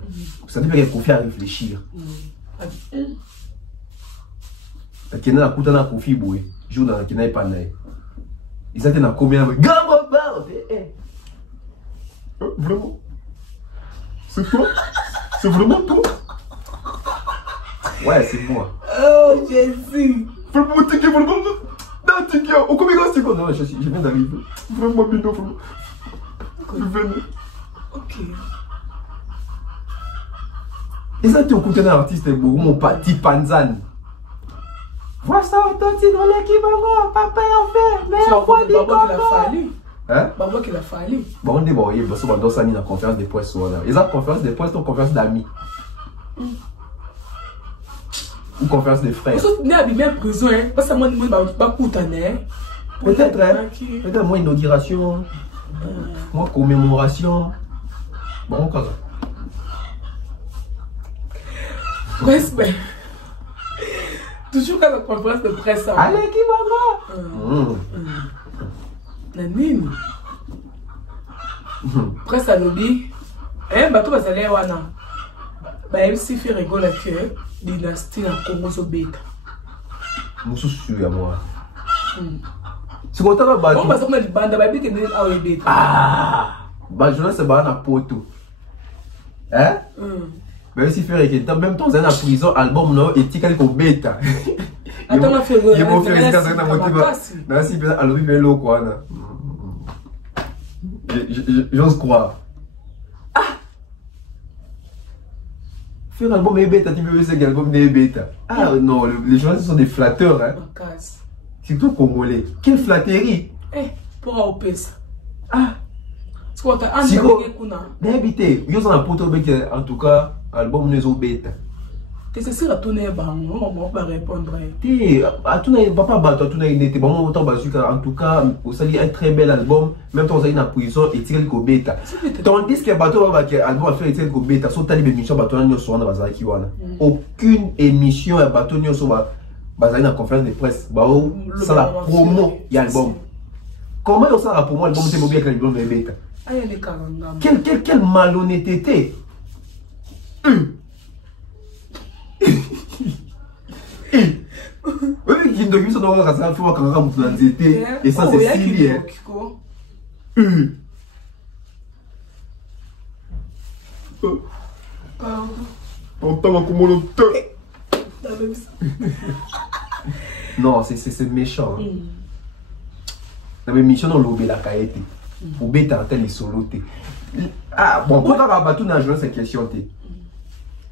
Ça dit que Kofi à réfléchir. Il y a un coup de Kofi Boué. Joue dans la Kina Panaï. Ils étaient dans combien de Vraiment? C'est toi? C'est vraiment toi? Ouais, c'est moi. Oh Jésus! Vraiment, t'es qui? Vraiment? Non, t'es qui? Oh, combien de secondes? Non, je viens d'arriver. Vraiment, Bino, vraiment. Je viens. Ok. Et ça, tu as écouté un artiste, mon petit Panzane. Vois ça, on t'a dit dans l'équipe, papa, en fait. Mais on voit des Congo. Hein? Bah, qu'il a fallu. Bon, on dit, bon, il y a dans sa mine à conférence de presse. Ils ont conférence de presse ou conférence d'amis? Ou conférence de frères? Parce que tu n'as bien prison, hein. Parce que moi, je ne vais pas coûter. Peut-être, hein. Peut-être, moi, inauguration. Moi, commémoration. Bon, quoi ça? Respect. Toujours quand la conférence de presse. Allez, qui va? Nanine. Presse à lobby. Eh, bateau va s'aller wana. Bah, MC fait rigoler que dynastie en Congo so bêta. Moussou sûr à moi. C'est quoi t'as bateau? On va s'en mettre bande, bah, que n'est pas bêta. Ah! Bah, je ne sais pas, on a poto. Hein? Mais si fait que en même temps, c'est en prison, album, non, et tu as bêta. Attends, on a fait il m'a fait un dans la si à l'eau quoi. J'ose croire. Ah! Faire un album est bêta, tu veux dire que l'album est bêta. Ah non, les gens sont des flatteurs. Hein. Surtout congolais. Quelle flatterie! Eh, pour AOP ça. Ah! C'est quoi t'as un d'habiter. Ils ont un poteau en tout cas, album n'est pas bêta. C'est sûr à tourner on va répondre. À tourner papa battu à tourner n'était pas autant battu en tout cas au sali un très bel album même temps ça une prison et tirer le bêta tandis que bateau va album a fait tirer le bêta so tali émission bateau na so na bazali ki wana aucune émission à bateau nyo so bazali na conférence de presse ba ça la promo y album Comment on ça pour moi le bon c'est mobile avec l'album de Beta? Quelle malhonnêteté. Oui, qui documente ça dans la salle faut quand on vous nzete et ça c'est si bien. Pardon. On t'a comment le Non, c'est méchant. La même mission dans l'obé la caïté. Pour bêta tel les soloté. Ah bon, quand on va battre dans jouer cette question té.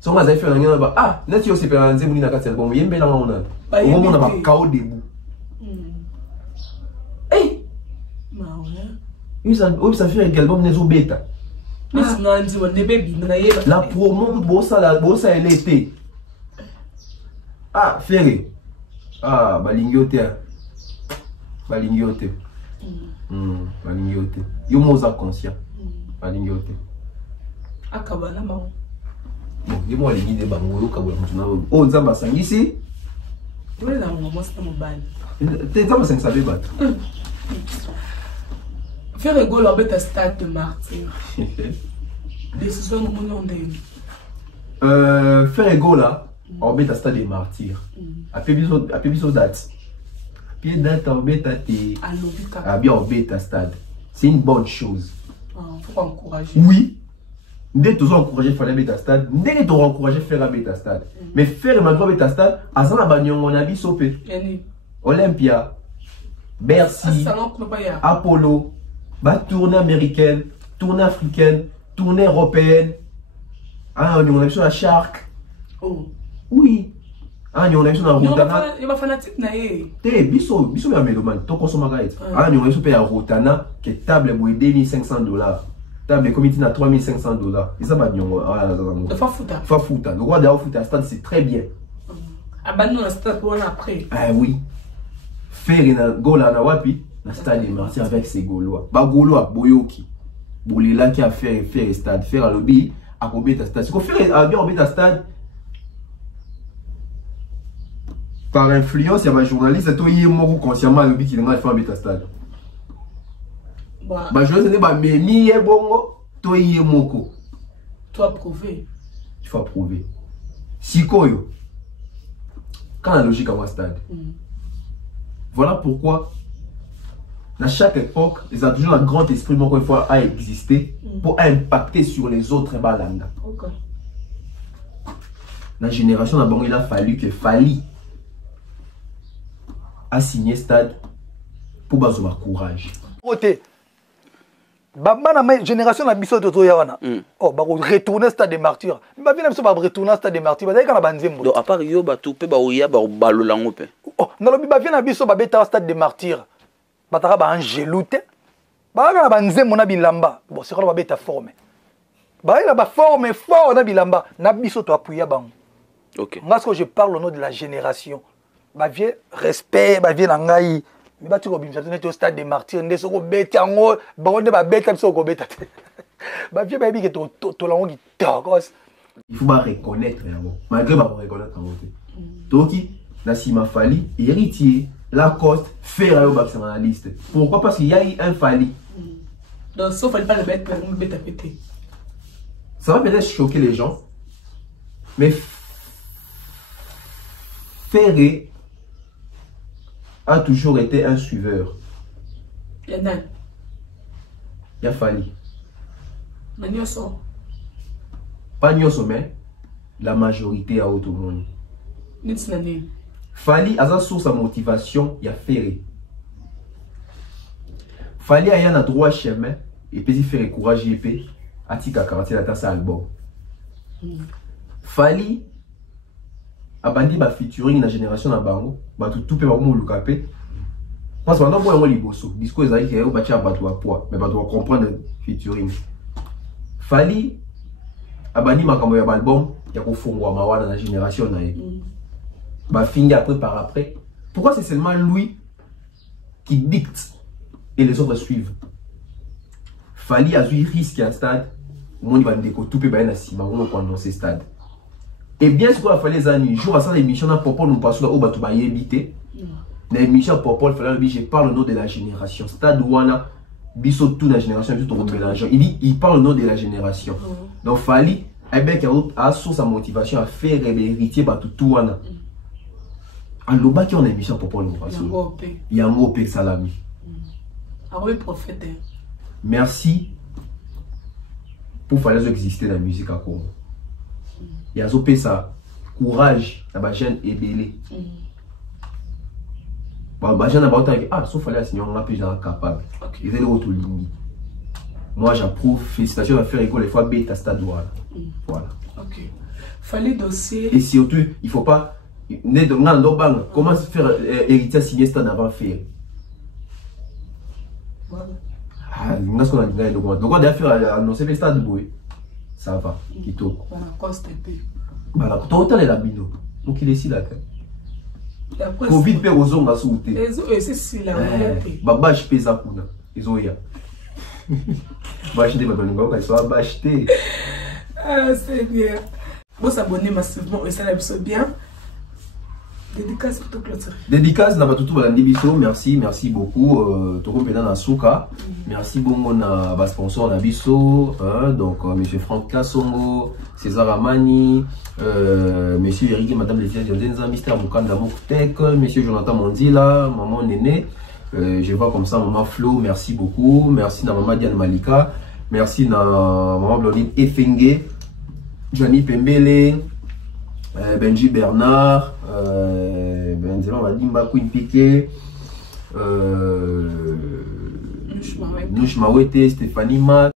Si on a fait un gars ah, n'est-ce que c'est pas un zémouni na quatre bon, il y a bien là on a. Au moment on a pas chaos debout. Hey. Oui ça fait également des bêta. La promo bossa elle était. Ah, ferré. Ah, balingiote. Balingiote. Balingiote. Yo moza conscient. Balingiote. Akabana maman. Bon, dis moi les guides bangolo kabula mutuna. Oh, nzamba sangisi. Tu es là mon maman c'est mon bail. T'es nzamba sang savait battre. Faire rigolo avec ta stade de martyr. Décision de mon nom faire rigolo là. On met à stade des martyrs. A fait biso date. Puis date on met à tes. Ah bien on met à stade. C'est une bonne chose. Faut encourager. Oui. Dès toujours encourager faire mettre à stade. Dès toujours encourager faire la mettre à stade. Mais faire maintenant mettre à stade. À ça la bagnon on a biso pe. Olympia, Bercy, Apollo, tournée américaine, tournée africaine, tournée européenne. Ah on a sur la Shark. Oh. Oui. Ah, on a vu sur la Rotana. Il va fanatique naïe. Biso ya mélomane, ton consommateur. Ah, on a vu sur la Rotana qui est table pour $2,500. Table comité à $3,500. Et ça va bien. Fa fouta. Le roi d'avoir fouta stade c'est très bien. Ah bah nous la stade pour après. Ah oui. Faire une gola na wapi, la stade est marqué avec ses gaulois. Ba gaulois boyoki. Bolela qui a fait stade, faire à lobby à combien ta stade. Ce qu'on fait à bien en stade. Par influence, il y a un journaliste qui est mort consciemment le but qu'il a fait un bêta stade. Bah, je ne sais pas, mais ni est bon, toi y est moko. Toi prouver. Il faut prouver. Si koyo, quand la logique à un stade. Voilà pourquoi, à chaque époque, ils ont toujours un grand esprit, encore une fois, à exister pour impacter sur les autres balanda. Okay. La génération d'abord, il a fallu que Fali a signé stade pour baser courage. Côté, la génération n'a pas de yawana. Oh, bah retourner stade des martyrs. Mais bien sûr, retourner stade des martyrs. Bah quand la donc à part yo ba tout pe ba oya ba balo lango pe. Oh, non le bien na biso ba beta stade des martyrs. Ba tara ba angelouté. Ba kana ba nzembo na bilamba. Bon, c'est quoi ba beta forme. Ba il a ba forme fort na bilamba. Na biso to appuyer bango. OK. Moi ce que je parle au nom de la génération. Ba vie respect, ba vie na ngai. Mais bah tu vois, tu es au stade des martyrs, tu es au bête, en haut, bah bête, tu es au bête. Bah vieux baby qui est au long qui t'agos. Il faut pas reconnaître, malgré pas reconnaître en côté. Donc, la Sima Fali, héritier, Lacoste, Ferraillot, maximaliste. Pourquoi? Parce qu'il y a eu un Fali. Donc, sauf qu'il pas le bête, mais le bête à péter. Ça va peut-être choquer les gens, mais Ferré a toujours été un suiveur. Il y a Il a fallu. Pas Nyoso, mais la majorité a autre monde. Fali a sa source de motivation, il a Ferré. Fali a un droit chemin et puis il fait courage et puis a tika quartier dans sa album. Fali a bandi ba featuring na génération na bango ba tout pe ba mo lukapé parce que maintenant moi on liboso discours ezali ke ba tia ba to poids mais ba doit comprendre featuring Fali a bandi makambo ya album ya ko fongwa mawana na génération na ye ba fingi après par après pourquoi c'est seulement lui qui dicte et les autres suivent. Fali a eu risque à stade mon va ndeko tout pe ba na sima on ko annoncer stade. Et bien sûr, il fallait les années, jour à ça, l'émission n'a pas nous passer au bateau baye habité. Mais Michel Popol, je parle au nom de la génération. Stade Wana, biso toute la génération, il parle au nom de la génération. Donc, Fali, il a sa motivation à faire l'héritier de tout Wana. Alors, qui on a Michel Popol, il y a un mot P. Salami. Merci pour faire exister dans la musique à Congo. Il y a ça courage à la jeune et belé. Sauf à sinon on a plus capable. Moi j'approuve, félicitations à faire école les fois bêta stade voilà. Ok. Fallait dossier. Et surtout, il faut pas comment faire héritier signer stade avant faire. Ah, nous avons dit donc on doit faire annoncer le stade boy. Ça va, Kito. Voilà, coste peu. Voilà, total est la bino. Donc il est ici là. Covid pe ozonga souté. C'est si la babage pesa kuna. Ils ont ya. Bâcheté babalingo ka soit bâcheté. Ah, c'est bien. Vous s'abonner massivement et ça la bien. Dédicace pour clôturer. Dédicace na batutu balandi biso, merci beaucoup toko pena na suka. Merci bongo na ba sponsor na biso, donc monsieur Franck Kassongo, César Amani, monsieur Eric et madame Laetitia Jonzenza, Mr Mukanda Moktek, monsieur Jonathan Mondila, maman Néné, je vois comme ça maman Flo, merci beaucoup, merci na maman Diane Malika, merci na maman Blondine Efenge, Johnny Pembele, Benji Bernard, Benzema Madimba Queen Piqué, Nouch Mawete, Stéphanie Mac.